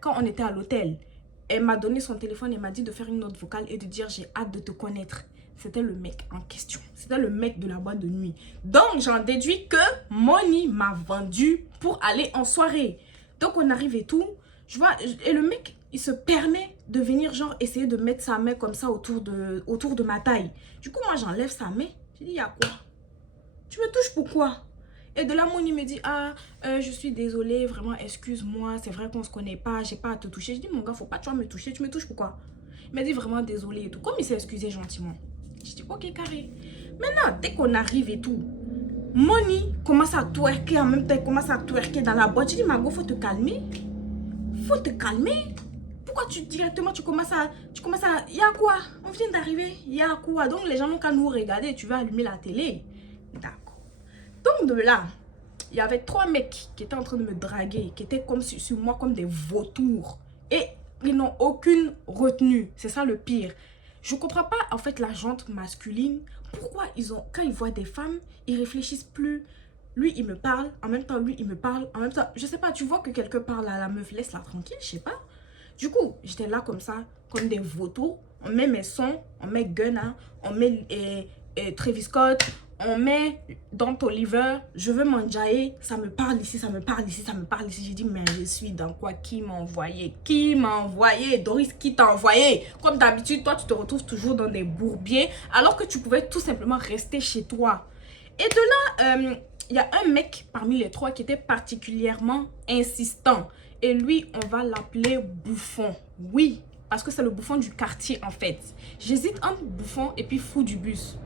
quand on était à l'hôtel, elle m'a donné son téléphone et m'a dit de faire une note vocale et de dire j'ai hâte de te connaître. C'était le mec en question. C'était le mec de la boîte de nuit. Donc, j'en déduis que Moni m'a vendu pour aller en soirée. Donc, on arrive et tout. Je vois, et le mec, il se permet de venir genre essayer de mettre sa main comme ça autour de ma taille. Du coup, moi, j'enlève sa main. Je dis, il y a quoi? Tu me touches pourquoi? Et de là, Moni me dit, ah, je suis désolée, vraiment, excuse-moi, c'est vrai qu'on se connaît pas, j'ai pas à te toucher. Je dis, mon gars, faut pas, tu vas me toucher, tu me touches pourquoi? Il m'a dit, vraiment désolée et tout. Comme il s'est excusé gentiment. Je dis, ok, carré. Maintenant, dès qu'on arrive et tout, Moni commence à twerker en même temps, il commence à twerker dans la boîte. Je dis, Margot, faut te calmer. Faut te calmer. Pourquoi directement, tu commences à... Il y a quoi? On vient d'arriver, il y a quoi? Donc, les gens n'ont qu'à nous regarder, tu vas allumer la télé. D'accord. Donc de là, il y avait 3 mecs qui étaient en train de me draguer, qui étaient comme sur moi comme des vautours. Et ils n'ont aucune retenue. C'est ça le pire. Je ne comprends pas en fait la jante masculine. Pourquoi quand ils voient des femmes, ils réfléchissent plus. Lui, il me parle. En même temps, lui, il me parle. En même temps, je sais pas, tu vois que quelque part là, la meuf laisse la tranquille, je sais pas. Du coup, j'étais là comme ça, comme des vautours. On met mes sons, on met Gunna, on met Travis Scott. On met dans Oliver, je veux m'enjailler, ça me parle ici, ça me parle ici, ça me parle ici. J'ai dit, mais je suis dans quoi? Qui m'a envoyé? Qui m'a envoyé? Doris, qui t'a envoyé? Comme d'habitude, toi, tu te retrouves toujours dans des bourbiers, alors que tu pouvais tout simplement rester chez toi. Et de là, il y a un mec parmi les 3 qui était particulièrement insistant. Et lui, on va l'appeler Bouffon. Oui, parce que c'est le bouffon du quartier, en fait. J'hésite entre Bouffon et puis fou du bus.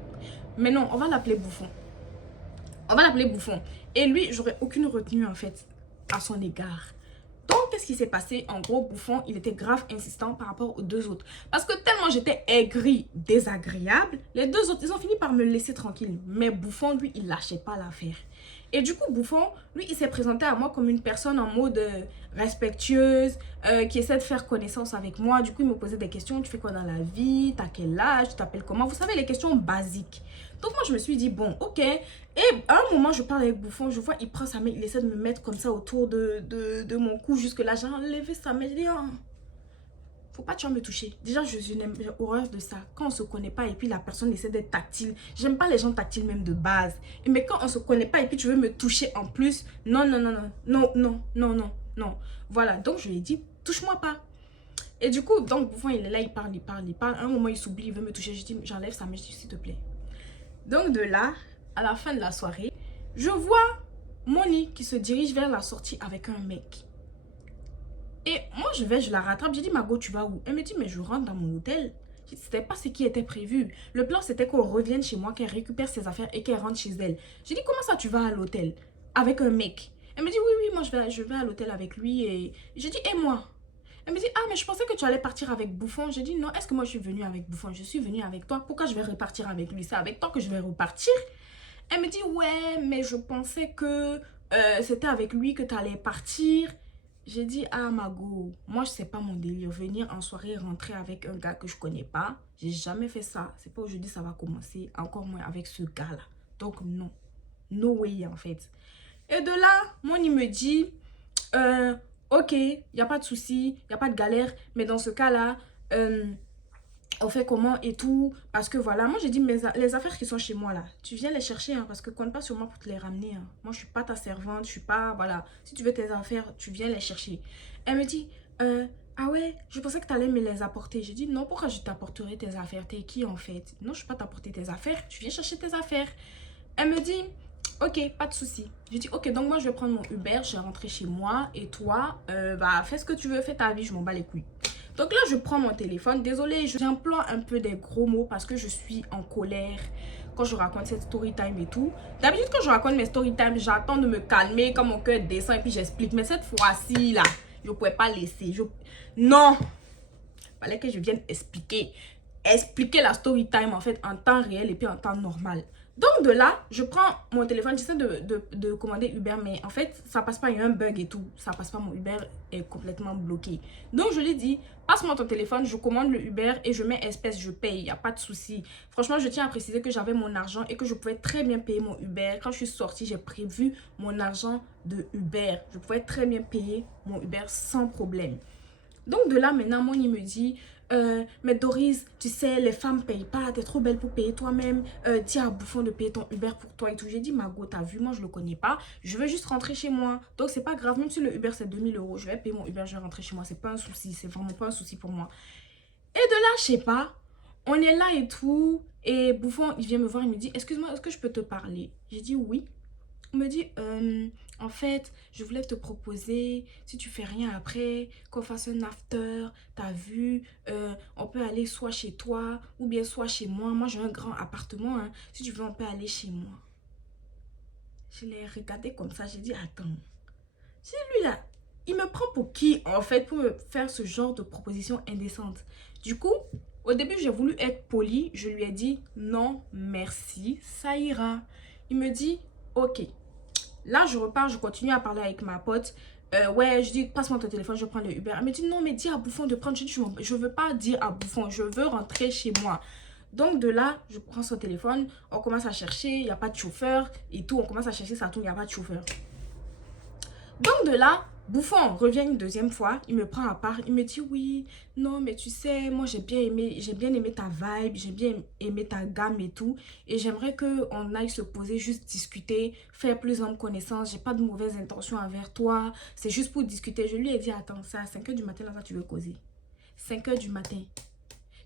Mais non, on va l'appeler Bouffon. On va l'appeler Bouffon. Et lui, j'aurais aucune retenue en fait à son égard. Donc, qu'est-ce qui s'est passé? En gros, Bouffon, il était grave insistant par rapport aux 2 autres. Parce que tellement j'étais aigrie, désagréable, les 2 autres, ils ont fini par me laisser tranquille. Mais Bouffon, lui, il lâchait pas l'affaire. Et du coup, Bouffon, lui, il s'est présenté à moi comme une personne en mode respectueuse, qui essaie de faire connaissance avec moi. Du coup, il me posait des questions. Tu fais quoi dans la vie? T'as quel âge? Tu t'appelles comment? Vous savez, les questions basiques. Donc, moi, je me suis dit, bon, ok. Et à un moment, je parle avec Bouffon. Je vois, il prend sa main, il essaie de me mettre comme ça autour de mon cou. Jusque-là, j'ai enlevé sa main. Je dis, oh, faut pas tu vas me toucher. Déjà, j'ai horreur de ça. Quand on se connaît pas et puis la personne essaie d'être tactile. J'aime pas les gens tactiles même de base. Mais quand on se connaît pas et puis tu veux me toucher en plus. Non, non, non, non, non, non, non, non, non. Voilà, donc je lui ai dit, touche-moi pas. Et du coup, donc Bouffon, il est là, il parle, il parle, il parle. À un moment, il s'oublie, il veut me toucher. Je dis, j'enlève sa main, je dis, s'il te plaît. Donc de là, à la fin de la soirée, je vois Moni qui se dirige vers la sortie avec un mec. Et moi, je la rattrape. J'ai dit, Margot, tu vas où? Elle me dit, mais je rentre dans mon hôtel. C'était pas ce qui était prévu. Le plan, c'était qu'on revienne chez moi, qu'elle récupère ses affaires et qu'elle rentre chez elle. J'ai dit, comment ça, tu vas à l'hôtel avec un mec? Elle me dit, oui, oui, moi, je vais à l'hôtel avec lui. Et j'ai dit, et moi? Elle me dit, ah, mais je pensais que tu allais partir avec Bouffon. J'ai dit, non, est-ce que moi, je suis venue avec Bouffon? Je suis venue avec toi. Pourquoi je vais repartir avec lui? C'est avec toi que je vais repartir. Elle me dit, ouais, mais je pensais que c'était avec lui que tu allais partir. J'ai dit, ah Margot, moi je sais pas mon délire. Venir en soirée, rentrer avec un gars que je connais pas. J'ai jamais fait ça. C'est pas aujourd'hui ça va commencer. Encore moins avec ce gars-là. Donc non. No way en fait. Et de là, Moni me dit, ok, il n'y a pas de souci, il n'y a pas de galère. Mais dans ce cas-là, on fait comment et tout. Parce que voilà, moi j'ai dit, les affaires qui sont chez moi là, tu viens les chercher hein, parce que compte pas sur moi pour te les ramener. Hein. Moi je suis pas ta servante, je suis pas, voilà. Si tu veux tes affaires, tu viens les chercher. Elle me dit, ah ouais, je pensais que tu allais me les apporter. J'ai dit, non, pourquoi je t'apporterai tes affaires? T'es qui en fait? Non, je ne peux pas t'apporter tes affaires, tu viens chercher tes affaires. Elle me dit, ok, pas de souci. J'ai dit, ok, donc moi je vais prendre mon Uber, je vais rentrer chez moi et toi, bah fais ce que tu veux, fais ta vie, je m'en bats les couilles. Donc là, je prends mon téléphone. Désolée, j'emploie un peu des gros mots parce que je suis en colère quand je raconte cette story time et tout. D'habitude, quand je raconte mes story time, j'attends de me calmer quand mon cœur descend et puis j'explique. Mais cette fois-ci, là, je ne pouvais pas laisser. Non! Il fallait que je vienne expliquer. Expliquer la story time en fait en temps réel et puis en temps normal. Donc de là, je prends mon téléphone, j'essaie de commander Uber, mais en fait, ça passe pas, il y a un bug et tout. Ça passe pas, mon Uber est complètement bloqué. Donc je lui ai dit, passe-moi ton téléphone, je commande le Uber et je mets espèce, je paye, il n'y a pas de souci. Franchement, je tiens à préciser que j'avais mon argent et que je pouvais très bien payer mon Uber. Quand je suis sortie, j'ai prévu mon argent de Uber. Je pouvais très bien payer mon Uber sans problème. Donc de là, maintenant, Moni me dit, mais Doris, tu sais, les femmes ne payent pas, t'es trop belle pour payer toi-même, dis à Bouffon de payer ton Uber pour toi et tout. J'ai dit, Margot, t'as vu, moi je le connais pas, je veux juste rentrer chez moi. Donc c'est pas grave, même si le Uber c'est 2000 €, je vais payer mon Uber, je vais rentrer chez moi, c'est pas un souci, c'est vraiment pas un souci pour moi. Et de là, je sais pas, on est là et tout, et Bouffon, il vient me voir, il me dit, excuse-moi, est-ce que je peux te parler? J'ai dit oui. On me dit, en fait, je voulais te proposer, si tu fais rien après, qu'on fasse un after, t'as vu, on peut aller soit chez toi ou bien soit chez moi. Moi, j'ai un grand appartement, hein. Si tu veux, on peut aller chez moi. Je l'ai regardé comme ça, j'ai dit, attends, c'est lui là, il me prend pour qui en fait pour me faire ce genre de proposition indécente? Du coup, au début, j'ai voulu être polie, je lui ai dit, non, merci, ça ira. Il me dit, ok. Là, je repars, je continue à parler avec ma pote. Ouais, je dis, passe-moi ton téléphone, je prends le Uber. Elle me dit, non, mais dis à Bouffon de prendre. Je dis, je veux pas dire à Bouffon, je veux rentrer chez moi. Donc, de là, je prends son téléphone, on commence à chercher, il n'y a pas de chauffeur et tout. On commence à chercher, ça tourne, il n'y a pas de chauffeur. Donc, de là, Bouffon revient une deuxième fois, il me prend à part, il me dit oui, non mais tu sais, moi j'ai bien aimé ta vibe, j'ai bien aimé ta gamme et tout, et j'aimerais qu'on aille se poser, juste discuter, faire plus en connaissance, j'ai pas de mauvaises intentions envers toi, c'est juste pour discuter. Je lui ai dit, attends, c'est à 5 h du matin là, ça tu veux causer? 5 h du matin.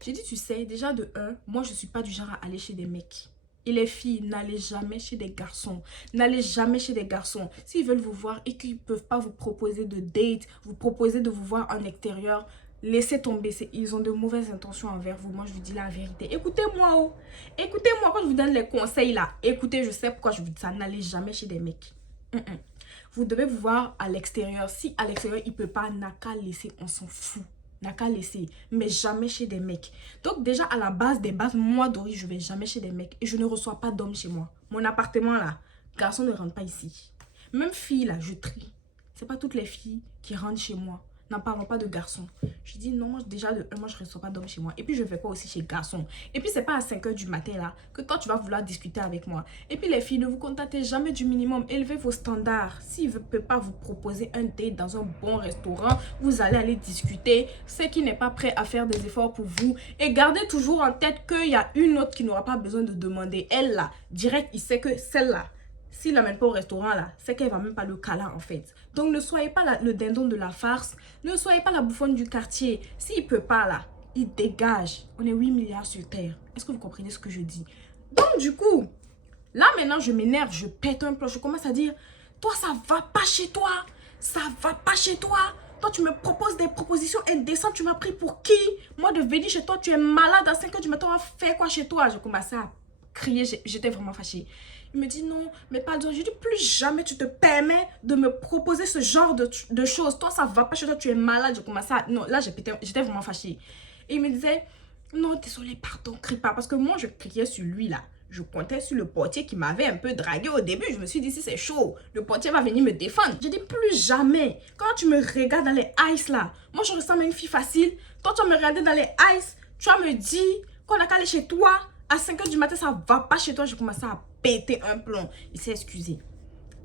J'ai dit, tu sais, déjà de 1, moi je suis pas du genre à aller chez des mecs. Et les filles, n'allez jamais chez des garçons. N'allez jamais chez des garçons. S'ils veulent vous voir et qu'ils ne peuvent pas vous proposer de date, vous proposer de vous voir en extérieur, laissez tomber. Ils ont de mauvaises intentions envers vous. Moi, je vous dis la vérité. Écoutez-moi, oh. Écoutez-moi quand je vous donne les conseils là. Écoutez, je sais pourquoi je vous dis ça. N'allez jamais chez des mecs. Vous devez vous voir à l'extérieur. Si à l'extérieur, il ne peut pas, n'a qu'à laisser, on s'en fout. N'a qu'à laisser, mais jamais chez des mecs. Donc déjà à la base des bases, moi Doris, je vais jamais chez des mecs et je ne reçois pas d'hommes chez moi. Mon appartement là, garçon ne rentre pas ici. Même fille là, je trie. C'est pas toutes les filles qui rentrent chez moi. N'en parlons pas de garçons. Je dis non, moi déjà de 1, moi je ne reçois pas d'hommes chez moi. Et puis je ne vais pas aussi chez garçons. Et puis c'est pas à 5 h du matin là que toi tu vas vouloir discuter avec moi. Et puis les filles, ne vous contactez jamais du minimum. Élevez vos standards. S'il ne peut pas vous proposer un date dans un bon restaurant, vous allez aller discuter. C'est qui n'est pas prêt à faire des efforts pour vous. Et gardez toujours en tête qu'il y a une autre qui n'aura pas besoin de demander. Elle là, direct, il sait que celle-là, s'il ne l'amène pas au restaurant là, c'est qu'elle va même pas le câlin en fait. Donc ne soyez pas le dindon de la farce. Ne soyez pas la bouffonne du quartier. S'il peut pas là, il dégage. On est 8 milliards sur terre. Est-ce que vous comprenez ce que je dis? Donc du coup, là maintenant je m'énerve, je pète un plomb. Je commence à dire, Toi, ça va pas chez toi. Ça va pas chez toi. Toi, tu me proposes des propositions indécentes. Tu m'as pris pour qui? Moi, de venir chez toi, tu es malade à 5 h du matin. On va faire quoi chez toi? Je commençais à crier. J'étais vraiment fâchée. Il me dit non, mais pardon. Je dis plus jamais tu te permets de me proposer ce genre de choses. Toi, ça va pas chez toi. Tu es malade. Je commençais à... Non, là, j'étais vraiment fâchée. Et il me disait, non, désolé, pardon, crie pas. Parce que moi, je criais sur lui, là. Je comptais sur le portier qui m'avait un peu dragué au début. Je me suis dit, si c'est chaud, le portier va venir me défendre. Je dis, plus jamais. Quand tu me regardes dans les ice, là, moi, je ressemble à une fille facile. Toi, tu vas me regarder dans les ice. Tu vas me dire qu'on a qu'à aller chez toi. À 5 h du matin, ça va pas chez toi. J'ai commencé à péter un plomb. Il s'est excusé.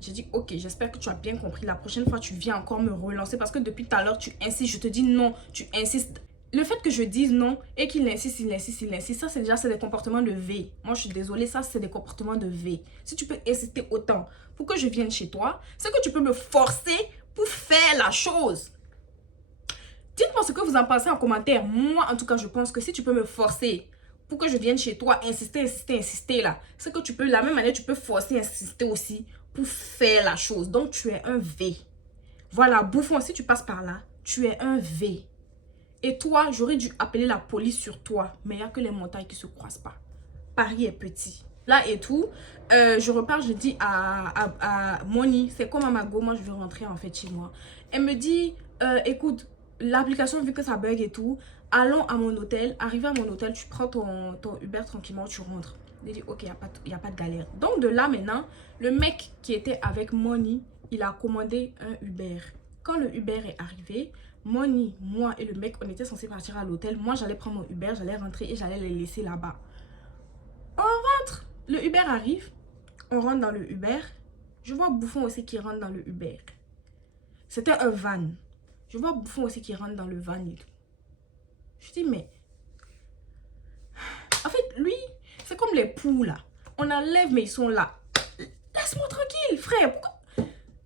J'ai dit, ok, j'espère que tu as bien compris. La prochaine fois, tu viens encore me relancer. Parce que depuis tout à l'heure, tu insistes. Je te dis non, tu insistes. Le fait que je dise non et qu'il insiste, ça c'est déjà des comportements de V. Moi je suis désolée, ça c'est des comportements de V. Si tu peux insister autant pour que je vienne chez toi, c'est que tu peux me forcer pour faire la chose. Dites-moi ce que vous en pensez en commentaire. Moi en tout cas je pense que si tu peux me forcer pour que je vienne chez toi, insister là, c'est que tu peux, de la même manière tu peux forcer, insister aussi pour faire la chose. Donc tu es un V. Voilà, bouffon, si tu passes par là, tu es un V. Et toi, j'aurais dû appeler la police sur toi. Mais il n'y a que les montagnes qui ne se croisent pas. Paris est petit. Là et tout, je repars, je dis à Moni, c'est comme à Mago, moi je veux rentrer en fait chez moi. Elle me dit, écoute, l'application vu que ça bug et tout, allons à mon hôtel. Arrivé à mon hôtel, tu prends ton Uber tranquillement, tu rentres. Elle dit, ok, il n'y a pas de galère. Donc de là maintenant, le mec qui était avec Moni, il a commandé un Uber. Quand le Uber est arrivé, Moni, moi et le mec, on était censés partir à l'hôtel. Moi, j'allais prendre mon Uber, j'allais rentrer et j'allais les laisser là-bas. On rentre. Le Uber arrive. On rentre dans le Uber. Je vois Bouffon aussi qui rentre dans le Uber. C'était un van. Je vois Bouffon aussi qui rentre dans le van et tout. Je dis, mais... En fait, lui, c'est comme les poux, là. On enlève, mais ils sont là. Laisse-moi tranquille, frère. Pourquoi?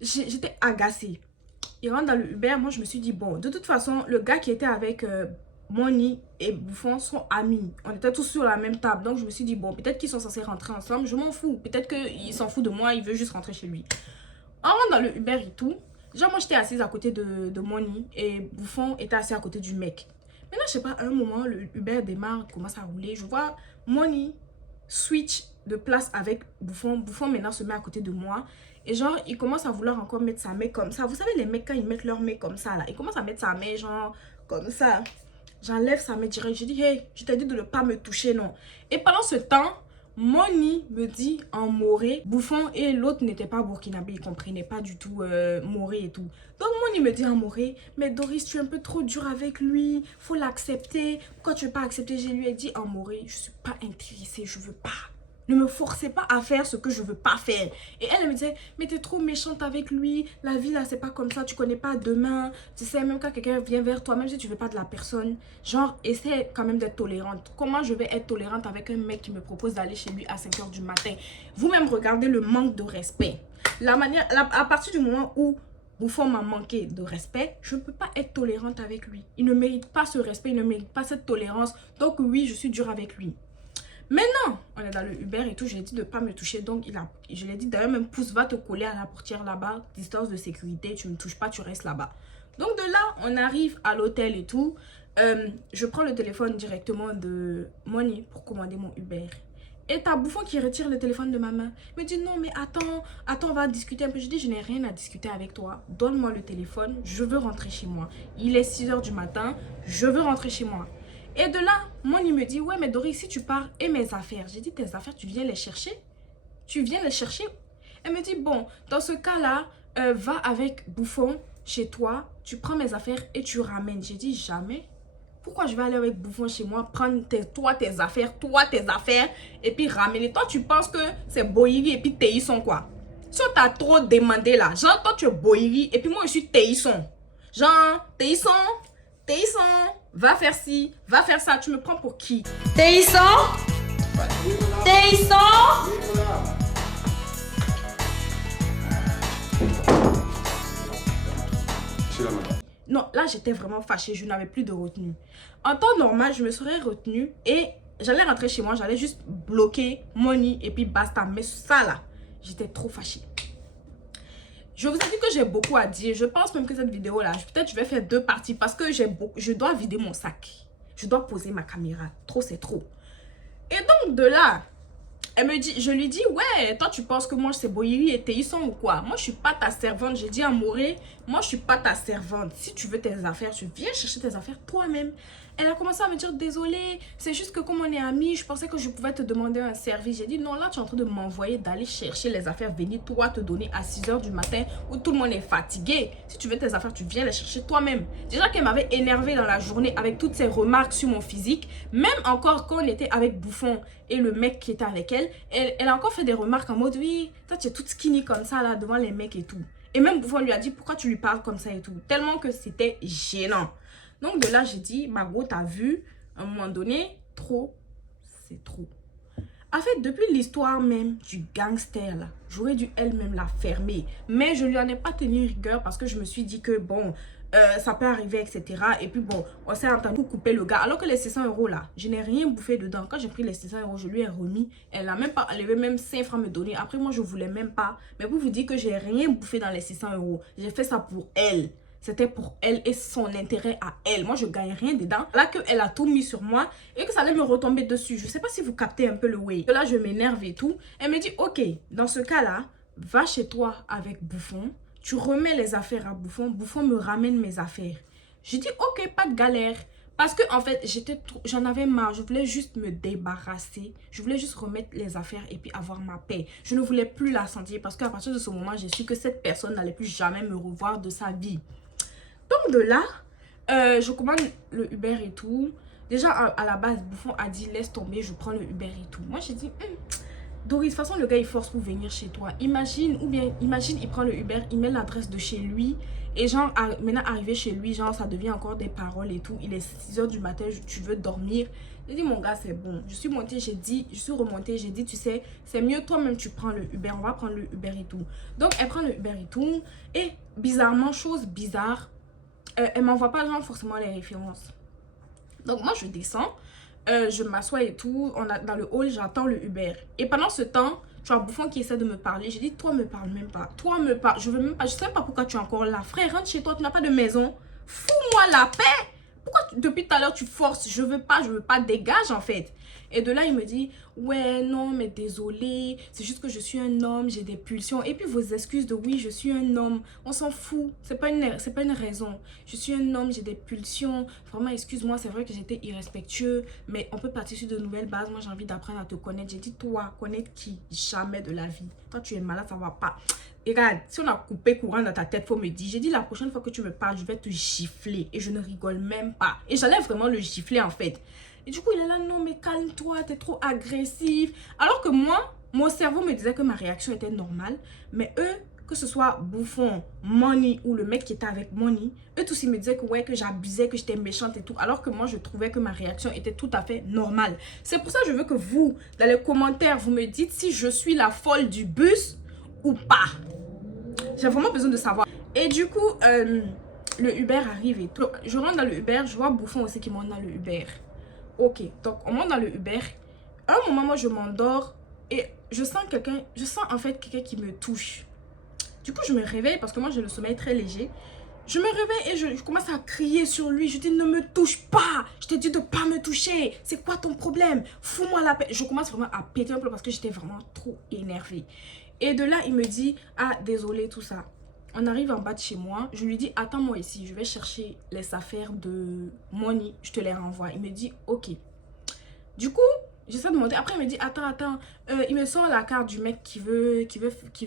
J'étais agacée. Il rentre dans le Uber, moi je me suis dit, bon, de toute façon, le gars qui était avec Moni et Bouffon sont amis. On était tous sur la même table, donc je me suis dit, bon, peut-être qu'ils sont censés rentrer ensemble, je m'en fous. Peut-être qu'il s'en fout de moi, il veut juste rentrer chez lui. On rentre dans le Uber et tout. Genre, moi j'étais assise à côté de Moni et Bouffon était assis à côté du mec. Maintenant, je sais pas, à un moment, le Uber démarre, commence à rouler. Je vois Moni switch de place avec Bouffon. Bouffon maintenant se met à côté de moi. Et genre, il commence à vouloir encore mettre sa main comme ça. Vous savez, les mecs, quand ils mettent leur main comme ça, là, ils commencent à mettre sa main, genre, comme ça. J'enlève sa main direct. Je dis, hey, je t'ai dit de ne pas me toucher, non. Et pendant ce temps, Moni me dit en moré, Bouffon et l'autre n'était pas burkinabé, il comprenait pas du tout moré et tout. Donc Moni me dit en moré, mais Doris, tu es un peu trop dur avec lui, faut l'accepter. Pourquoi tu veux pas accepter? Je lui ai dit en moré, je suis pas intéressée, je veux pas. Ne me forcez pas à faire ce que je veux pas faire. Et elle me disait, mais t'es trop méchante avec lui. La vie là, c'est pas comme ça. Tu connais pas demain. Tu sais, même quand quelqu'un vient vers toi, même si tu veux pas de la personne, genre, essaie quand même d'être tolérante. Comment je vais être tolérante avec un mec qui me propose d'aller chez lui à 5 h du matin? Vous-même regardez le manque de respect. La manière, à partir du moment où Bouffon m'a manqué de respect, je ne peux pas être tolérante avec lui. Il ne mérite pas ce respect, il ne mérite pas cette tolérance. Donc oui, je suis dure avec lui. Maintenant, on est dans le Uber et tout, je lui ai dit de ne pas me toucher. Donc, je lui ai dit d'ailleurs, même pousse, va te coller à la portière là-bas. Distance de sécurité, tu ne me touches pas, tu restes là-bas. Donc, de là, on arrive à l'hôtel et tout. Je prends le téléphone directement de Moni pour commander mon Uber. Et t'as Bouffon qui retire le téléphone de ma main. Il me dit non, mais attends, on va discuter un peu. Je dis, je n'ai rien à discuter avec toi. Donne-moi le téléphone, je veux rentrer chez moi. Il est 6 h du matin, je veux rentrer chez moi. Et de là, Moni me dit, ouais, mais Doris, si tu pars, et mes affaires? J'ai dit, tes affaires, tu viens les chercher? Tu viens les chercher? Elle me dit, bon, dans ce cas-là, va avec Bouffon chez toi, tu prends mes affaires et tu ramènes. J'ai dit, jamais. Pourquoi je vais aller avec Bouffon chez moi, prendre toi tes affaires, et puis ramener? Toi, tu penses que c'est Boïri et puis Téisson, quoi? Si on t'a trop demandé là, genre, toi, tu es Boïri et puis moi, je suis Téisson. Genre, Téisson, va faire ci, va faire ça. Tu me prends pour qui? Téisson? Téisson? Non, là, j'étais vraiment fâchée. Je n'avais plus de retenue. En temps normal, je me serais retenue et j'allais rentrer chez moi. J'allais juste bloquer Moni et puis basta. Mais ça, là, j'étais trop fâchée. Je vous ai dit que j'ai beaucoup à dire. Je pense même que cette vidéo-là, peut-être je vais faire 2 parties parce que je dois vider mon sac. Je dois poser ma caméra. Trop, c'est trop. Et donc, de là, je lui dis, ouais, toi, tu penses que moi, c'est Boyeri et Téisson ou quoi? Moi, je suis pas ta servante. J'ai dit à Moré, moi, je suis pas ta servante. Si tu veux tes affaires, tu viens chercher tes affaires toi-même. Elle a commencé à me dire, désolée, c'est juste que comme on est amis, je pensais que je pouvais te demander un service. J'ai dit, non, là, tu es en train de m'envoyer d'aller chercher les affaires, venir toi te donner à 6 h du matin où tout le monde est fatigué. Si tu veux tes affaires, tu viens les chercher toi-même. Déjà qu'elle m'avait énervé dans la journée avec toutes ses remarques sur mon physique. Même encore quand on était avec Bouffon et le mec qui était avec elle, elle a encore fait des remarques en mode, oui, toi, tu es toute skinny comme ça là devant les mecs et tout. Et même Bouffon lui a dit, pourquoi tu lui parles comme ça et tout. Tellement que c'était gênant. Donc de là, j'ai dit, Margot, t'as vu, à un moment donné, trop, c'est trop. En fait, depuis l'histoire même du gangster, là, j'aurais dû elle-même la fermer. Mais je lui en ai pas tenu rigueur parce que je me suis dit que, bon, ça peut arriver, etc. Et puis bon, on s'est entendu pour couper le gars. Alors que les 600 € là, je n'ai rien bouffé dedans. Quand j'ai pris les 600 €, je lui ai remis. Elle avait même 5 francs à me donner. Après, moi, je voulais même pas. Mais pour vous dire que j'ai rien bouffé dans les 600 €, j'ai fait ça pour elle. C'était pour elle et son intérêt à elle. Moi, je ne gagne rien dedans. Là qu'elle a tout mis sur moi et que ça allait me retomber dessus. Je ne sais pas si vous captez un peu le way. Là, je m'énerve et tout. Elle me dit, ok, dans ce cas-là, va chez toi avec Bouffon. Tu remets les affaires à Bouffon. Bouffon me ramène mes affaires. J'ai dit, ok, pas de galère. Parce que en fait, j'en avais marre. Je voulais juste me débarrasser. Je voulais juste remettre les affaires et puis avoir ma paix. Je ne voulais plus la sentir parce qu'à partir de ce moment, j'ai su que cette personne n'allait plus jamais me revoir de sa vie. Donc de là, je commande le Uber et tout. Déjà à la base, Bouffon a dit laisse tomber, je prends le Uber et tout. Moi j'ai dit Doris, de toute façon le gars il force pour venir chez toi. Imagine il prend le Uber, il met l'adresse de chez lui. Et genre maintenant arrivé chez lui, genre ça devient encore des paroles et tout. Il est 6 h du matin, tu veux dormir. J'ai dit mon gars c'est bon. Je suis montée, je suis remontée, j'ai dit tu sais, c'est mieux toi-même tu prends le Uber, on va prendre le Uber et tout. Donc elle prend le Uber et tout. Et bizarrement, chose bizarre, elle m'envoie pas genre forcément les références. Donc moi je descends, je m'assois et tout, dans le hall, j'attends le Uber. Et pendant ce temps, tu as Bouffon qui essaie de me parler. J'ai dit, toi me parle même pas. Toi me parle, je veux même pas, je sais pas pourquoi tu es encore là. Frère, rentre chez toi, tu n'as pas de maison. Fous-moi la paix. Pourquoi depuis tout à l'heure tu forces? Je veux pas, dégage en fait. Et de là, il me dit, ouais, non, mais désolé, c'est juste que je suis un homme, j'ai des pulsions. Et puis vos excuses de oui, je suis un homme, on s'en fout, c'est pas une raison. Je suis un homme, j'ai des pulsions, vraiment, excuse-moi, c'est vrai que j'étais irrespectueux, mais on peut partir sur de nouvelles bases. Moi, j'ai envie d'apprendre à te connaître. J'ai dit, toi, connaître qui? Jamais de la vie. Toi, tu es malade, ça va pas. Et regarde, si on a coupé courant dans ta tête, faut me dire. J'ai dit, la prochaine fois que tu me parles, je vais te gifler. Et je ne rigole même pas. Et j'allais vraiment le gifler, en fait. Et du coup, il est là, non, mais calme-toi, t'es trop agressif. Alors que moi, mon cerveau me disait que ma réaction était normale. Mais eux, que ce soit Bouffon, Money ou le mec qui était avec Money, eux tous ils me disaient que ouais, que j'abusais, que j'étais méchante et tout. Alors que moi, je trouvais que ma réaction était tout à fait normale. C'est pour ça que je veux que vous, dans les commentaires, vous me dites si je suis la folle du bus ou pas. J'ai vraiment besoin de savoir. Et du coup, le Uber arrive et tout. Je rentre dans le Uber, je vois Bouffon aussi qui monte dans le Uber. Ok, donc on monte dans le Uber. À un moment, moi, je m'endors et je sens en fait quelqu'un qui me touche. Du coup, je me réveille parce que moi, j'ai le sommeil très léger. Je me réveille et je commence à crier sur lui. Je dis, ne me touche pas. Je t'ai dit de ne pas me toucher. C'est quoi ton problème? Fous-moi la paix. Je commence vraiment à péter un peu parce que j'étais vraiment trop énervée. Et de là, il me dit, ah, désolé, tout ça. On arrive en bas de chez moi. Je lui dis, attends-moi ici. Je vais chercher les affaires de Money. Je te les renvoie. Il me dit, ok. Du coup, j'essaie de monter. Après, il me dit, attends. Il me sort la carte du mec qui veut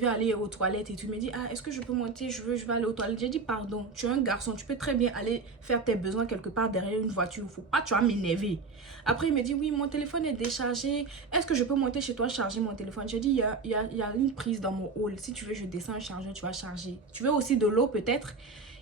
aller aux toilettes et tout. Il me dit, ah, est-ce que je peux monter? Je veux aller aux toilettes. J'ai dit, pardon, tu es un garçon. Tu peux très bien aller faire tes besoins quelque part derrière une voiture. Faut pas, tu vas m'énerver. Après, il me dit, oui, mon téléphone est déchargé. Est-ce que je peux monter chez toi charger mon téléphone? J'ai dit, il y a une prise dans mon hall. Si tu veux, je descends un chargeur, tu vas charger. Tu veux aussi de l'eau peut-être?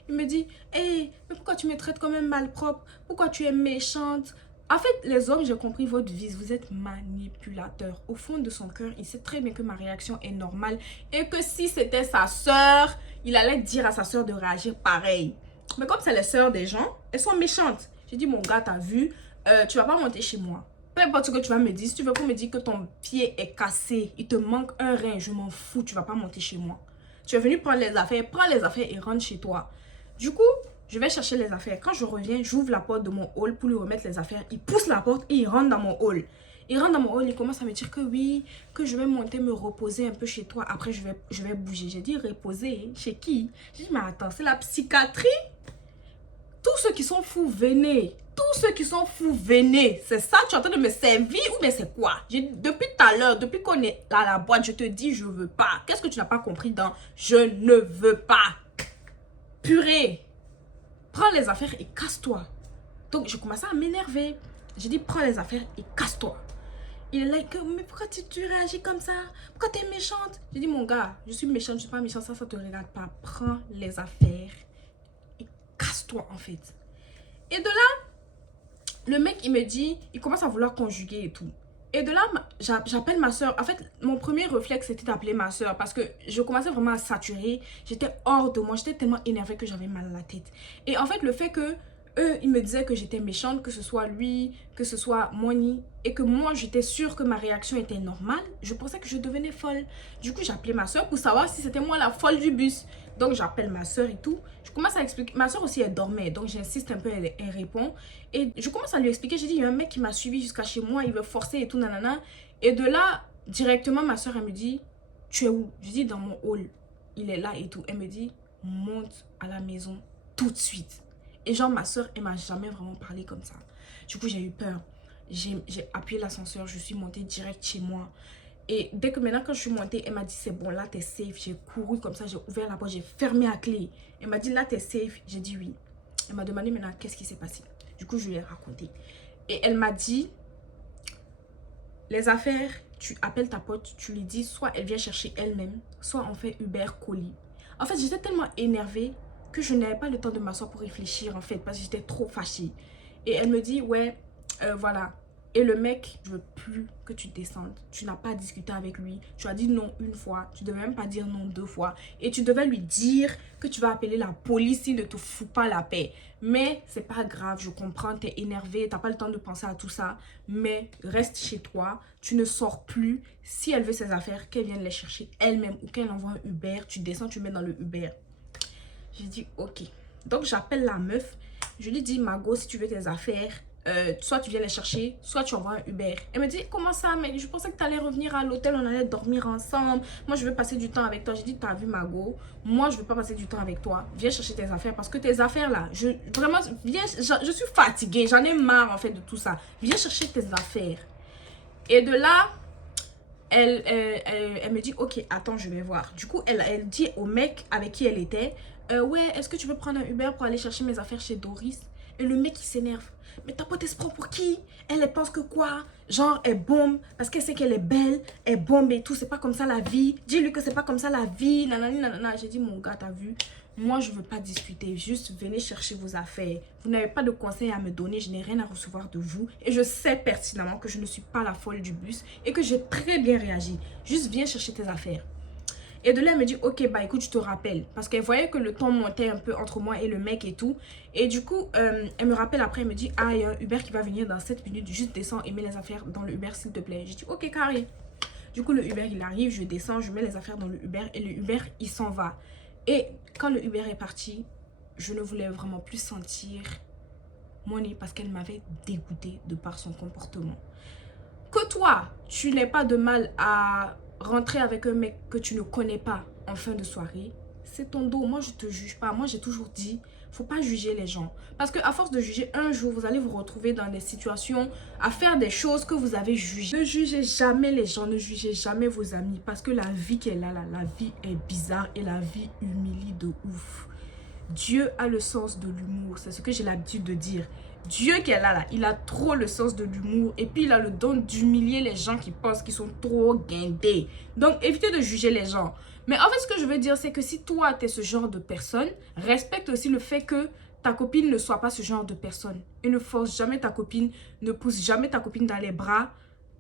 Il me dit, hé, mais pourquoi tu me traites comme un malpropre? Pourquoi tu es méchante? En fait, les hommes, j'ai compris votre vice. Vous êtes manipulateur. Au fond de son cœur, il sait très bien que ma réaction est normale. Et que si c'était sa soeur, il allait dire à sa soeur de réagir pareil. Mais comme c'est les soeurs des gens, elles sont méchantes. J'ai dit, mon gars, t'as vu, tu vas pas monter chez moi. Peu importe ce que tu vas me dire. Si tu veux qu'on me dise que ton pied est cassé, il te manque un rein, je m'en fous. Tu vas pas monter chez moi. Tu es venu prendre les affaires, prends les affaires et rentre chez toi. Du coup, je vais chercher les affaires. Quand je reviens, j'ouvre la porte de mon hall pour lui remettre les affaires. Il pousse la porte et il rentre dans mon hall. Il rentre dans mon hall, il commence à me dire que oui, que je vais monter me reposer un peu chez toi. Après, je vais bouger. J'ai dit reposer chez qui? J'ai dit mais attends, c'est la psychiatrie? Tous ceux qui sont fous, venez. Tous ceux qui sont fous, venez. C'est ça, tu es en train de me servir ou bien c'est quoi? Depuis tout à l'heure, depuis qu'on est à la boîte, je te dis je veux pas. Qu'est-ce que tu n'as pas compris dans je ne veux pas? Purée. Prends les affaires et casse-toi. Donc, je commençais à m'énerver. J'ai dit prends les affaires et casse-toi. Il est là, mais pourquoi tu réagis comme ça? Pourquoi tu es méchante? J'ai dit mon gars, je suis méchante, je suis pas méchante, ça te regarde pas. Prends les affaires et casse-toi en fait. Et de là, le mec, il me dit, il commence à vouloir conjuguer et tout. Et de là, j'appelle ma soeur. En fait, mon premier réflexe, c'était d'appeler ma soeur parce que je commençais vraiment à saturer. J'étais hors de moi. J'étais tellement énervée que j'avais mal à la tête. Et en fait, le fait que eux, ils me disaient que j'étais méchante, que ce soit lui, que ce soit Moni, et que moi, j'étais sûre que ma réaction était normale, je pensais que je devenais folle. Du coup, j'ai appelé ma soeur pour savoir si c'était moi la folle du bus. Donc, j'appelle ma soeur et tout. Je commence à expliquer. Ma soeur aussi, elle dormait. Donc, j'insiste un peu, elle répond. Et je commence à lui expliquer. J'ai dit, il y a un mec qui m'a suivi jusqu'à chez moi. Il veut forcer et tout, nanana. Et de là, directement, ma soeur, elle me dit, tu es où? Je dis, dans mon hall. Il est là et tout. Elle me dit, monte à la maison tout de suite. Et genre, ma soeur, elle m'a jamais vraiment parlé comme ça. Du coup, j'ai eu peur. J'ai appuyé l'ascenseur. Je suis montée direct chez moi. Et dès que maintenant, quand je suis montée, elle m'a dit, c'est bon, là, t'es safe. J'ai couru comme ça, j'ai ouvert la porte, j'ai fermé à clé. Elle m'a dit, là, t'es safe. J'ai dit oui. Elle m'a demandé maintenant, qu'est-ce qui s'est passé? Du coup, je lui ai raconté. Et elle m'a dit, les affaires, tu appelles ta pote, tu lui dis, soit elle vient chercher elle-même, soit on fait Uber colis. En fait, j'étais tellement énervée que je n'avais pas le temps de m'asseoir pour réfléchir, en fait, parce que j'étais trop fâchée. Et elle me dit, ouais, voilà. Et le mec, je veux plus que tu descendes. Tu n'as pas discuté avec lui. Tu as dit non une fois. Tu devais même pas dire non deux fois. Et tu devais lui dire que tu vas appeler la police s'il ne te fout pas la paix. Mais c'est pas grave, je comprends, tu es énervé, tu n'as pas le temps de penser à tout ça. Mais reste chez toi. Tu ne sors plus. Si elle veut ses affaires, qu'elle vienne les chercher elle-même ou qu'elle envoie un Uber. Tu descends, tu mets dans le Uber. J'ai dit ok. Donc j'appelle la meuf. Je lui dis, Margot, si tu veux tes affaires, soit tu viens les chercher, soit tu envoies un Uber. Elle me dit, comment ça, mec? Je pensais que tu allais revenir à l'hôtel, on allait dormir ensemble. Moi, je veux passer du temps avec toi. J'ai dit, t'as vu, Margot? Moi, je veux pas passer du temps avec toi. Viens chercher tes affaires parce que tes affaires là, vraiment, viens, je suis fatiguée. J'en ai marre en fait de tout ça. Viens chercher tes affaires. Et de là, elle me dit, ok, attends, je vais voir. Du coup, elle dit au mec avec qui elle était, ouais, est-ce que tu veux prendre un Uber pour aller chercher mes affaires chez Doris? Et le mec, il s'énerve. Mais ta pote, elle se prend pour qui? Elle pense que quoi? Genre, elle bombe parce qu'elle sait qu'elle est belle. Elle bombe et tout. C'est pas comme ça la vie. Dis-lui que c'est pas comme ça la vie. Nanani, nanana. J'ai dit, mon gars, t'as vu? Moi, je veux pas discuter. Juste, venez chercher vos affaires. Vous n'avez pas de conseils à me donner. Je n'ai rien à recevoir de vous. Et je sais pertinemment que je ne suis pas la folle du bus. Et que j'ai très bien réagi. Juste, viens chercher tes affaires. Et de là, elle me dit, ok, bah écoute, je te rappelle. Parce qu'elle voyait que le temps montait un peu entre moi et le mec et tout. Et du coup, elle me rappelle après, elle me dit, ah, il y a un Uber qui va venir dans 7 minutes. Juste descends et mets les affaires dans le Uber, s'il te plaît. J'ai dit, ok, carré. Du coup, le Uber, il arrive, je descends, je mets les affaires dans le Uber. Et le Uber, il s'en va. Et quand le Uber est parti, je ne voulais vraiment plus sentir Moni parce qu'elle m'avait dégoûtée de par son comportement. Que toi, tu n'aies pas de mal à rentrer avec un mec que tu ne connais pas en fin de soirée, c'est ton dos. Moi, je te juge pas. Moi, j'ai toujours dit, faut pas juger les gens. Parce qu'à force de juger, un jour, vous allez vous retrouver dans des situations à faire des choses que vous avez jugées. Ne jugez jamais les gens, ne jugez jamais vos amis. Parce que la vie qu'elle a là, la vie est bizarre et la vie humilie de ouf. Dieu a le sens de l'humour. C'est ce que j'ai l'habitude de dire. Dieu qui est là, il a trop le sens de l'humour. Et puis, il a le don d'humilier les gens qui pensent qu'ils sont trop guindés. Donc, évitez de juger les gens. Mais en fait, ce que je veux dire, c'est que si toi, tu es ce genre de personne, respecte aussi le fait que ta copine ne soit pas ce genre de personne. Et ne force jamais ta copine, ne pousse jamais ta copine dans les bras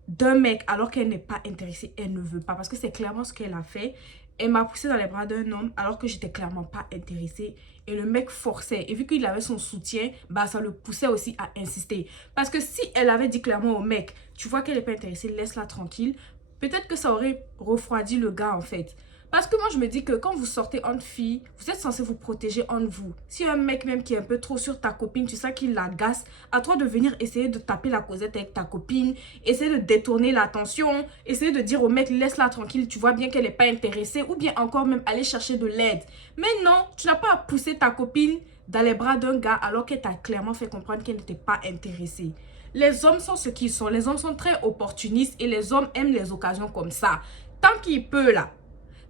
d'un mec alors qu'elle n'est pas intéressée. Elle ne veut pas. Parce que c'est clairement ce qu'elle a fait. Elle m'a poussé dans les bras d'un homme alors que j'étais clairement pas intéressée. Et le mec forçait. Et vu qu'il avait son soutien, bah ça le poussait aussi à insister. Parce que si elle avait dit clairement au mec, tu vois qu'elle n'est pas intéressée, laisse-la tranquille. Peut-être que ça aurait refroidi le gars en fait. Parce que moi, je me dis que quand vous sortez entre filles, vous êtes censé vous protéger entre vous. Si un mec même qui est un peu trop sur ta copine, tu sais qu'il l'agace, à toi de venir essayer de taper la causette avec ta copine, essayer de détourner l'attention, essayer de dire au mec, laisse-la tranquille, tu vois bien qu'elle n'est pas intéressée, ou bien encore même aller chercher de l'aide. Mais non, tu n'as pas à pousser ta copine dans les bras d'un gars alors qu'elle t'a clairement fait comprendre qu'elle n'était pas intéressée. Les hommes sont ce qu'ils sont. Les hommes sont très opportunistes et les hommes aiment les occasions comme ça. Tant qu'il peut là,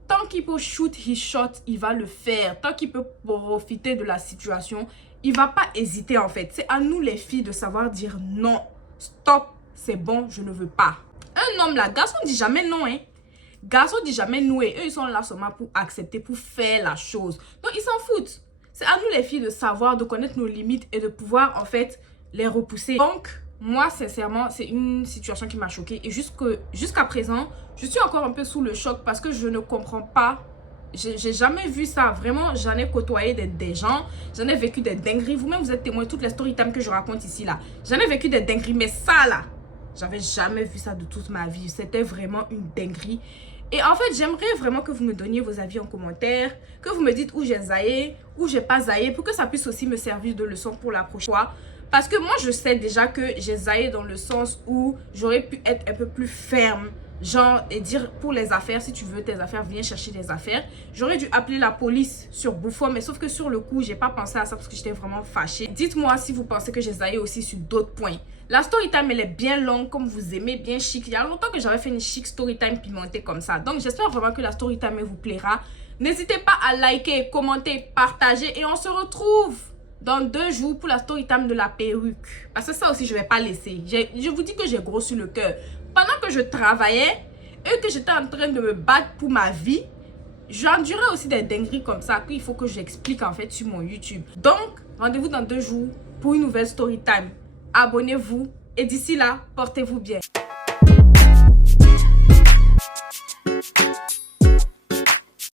tant qu'il peut shoot his shot, il va le faire. Tant qu'il peut profiter de la situation, il va pas hésiter en fait. C'est à nous les filles de savoir dire non. Stop, c'est bon, je ne veux pas. Un homme là, garçon dit jamais non hein. Garçon dit jamais non et eux ils sont là seulement pour accepter, pour faire la chose. Donc ils s'en foutent. C'est à nous les filles de savoir, de connaître nos limites et de pouvoir en fait les repousser. Donc moi sincèrement c'est une situation qui m'a choquée et jusqu'à présent je suis encore un peu sous le choc parce que je ne comprends pas. J'ai jamais vu ça, vraiment j'en ai côtoyé des gens, j'en ai vécu des dingueries, vous-même vous êtes témoin de toutes les story time que je raconte ici là, j'en ai vécu des dingueries mais ça là, j'avais jamais vu ça de toute ma vie, c'était vraiment une dinguerie. Et en fait, j'aimerais vraiment que vous me donniez vos avis en commentaire, que vous me dites où j'ai zaillé, où j'ai pas zaillé, pour que ça puisse aussi me servir de leçon pour la prochaine fois. Parce que moi, je sais déjà que j'ai zaillé dans le sens où j'aurais pu être un peu plus ferme. Genre, et dire pour les affaires, si tu veux tes affaires, viens chercher des affaires. J'aurais dû appeler la police sur Bouffon, mais sauf que sur le coup, j'ai pas pensé à ça parce que j'étais vraiment fâchée. Dites-moi si vous pensez que j'ai zaillé aussi sur d'autres points. La story time, elle est bien longue, comme vous aimez, bien chic. Il y a longtemps que j'avais fait une chic story time pimentée comme ça. Donc, j'espère vraiment que la story time vous plaira. N'hésitez pas à liker, commenter, partager et on se retrouve dans 2 jours pour la story time de la perruque. Parce que ça aussi, je vais pas laisser. Je vous dis que j'ai gros sur le cœur. Pendant que je travaillais et que j'étais en train de me battre pour ma vie, j'endurais aussi des dingueries comme ça qu'il faut que j'explique en fait sur mon YouTube. Donc, rendez-vous dans 2 jours pour une nouvelle story time. Abonnez-vous et d'ici là, portez-vous bien.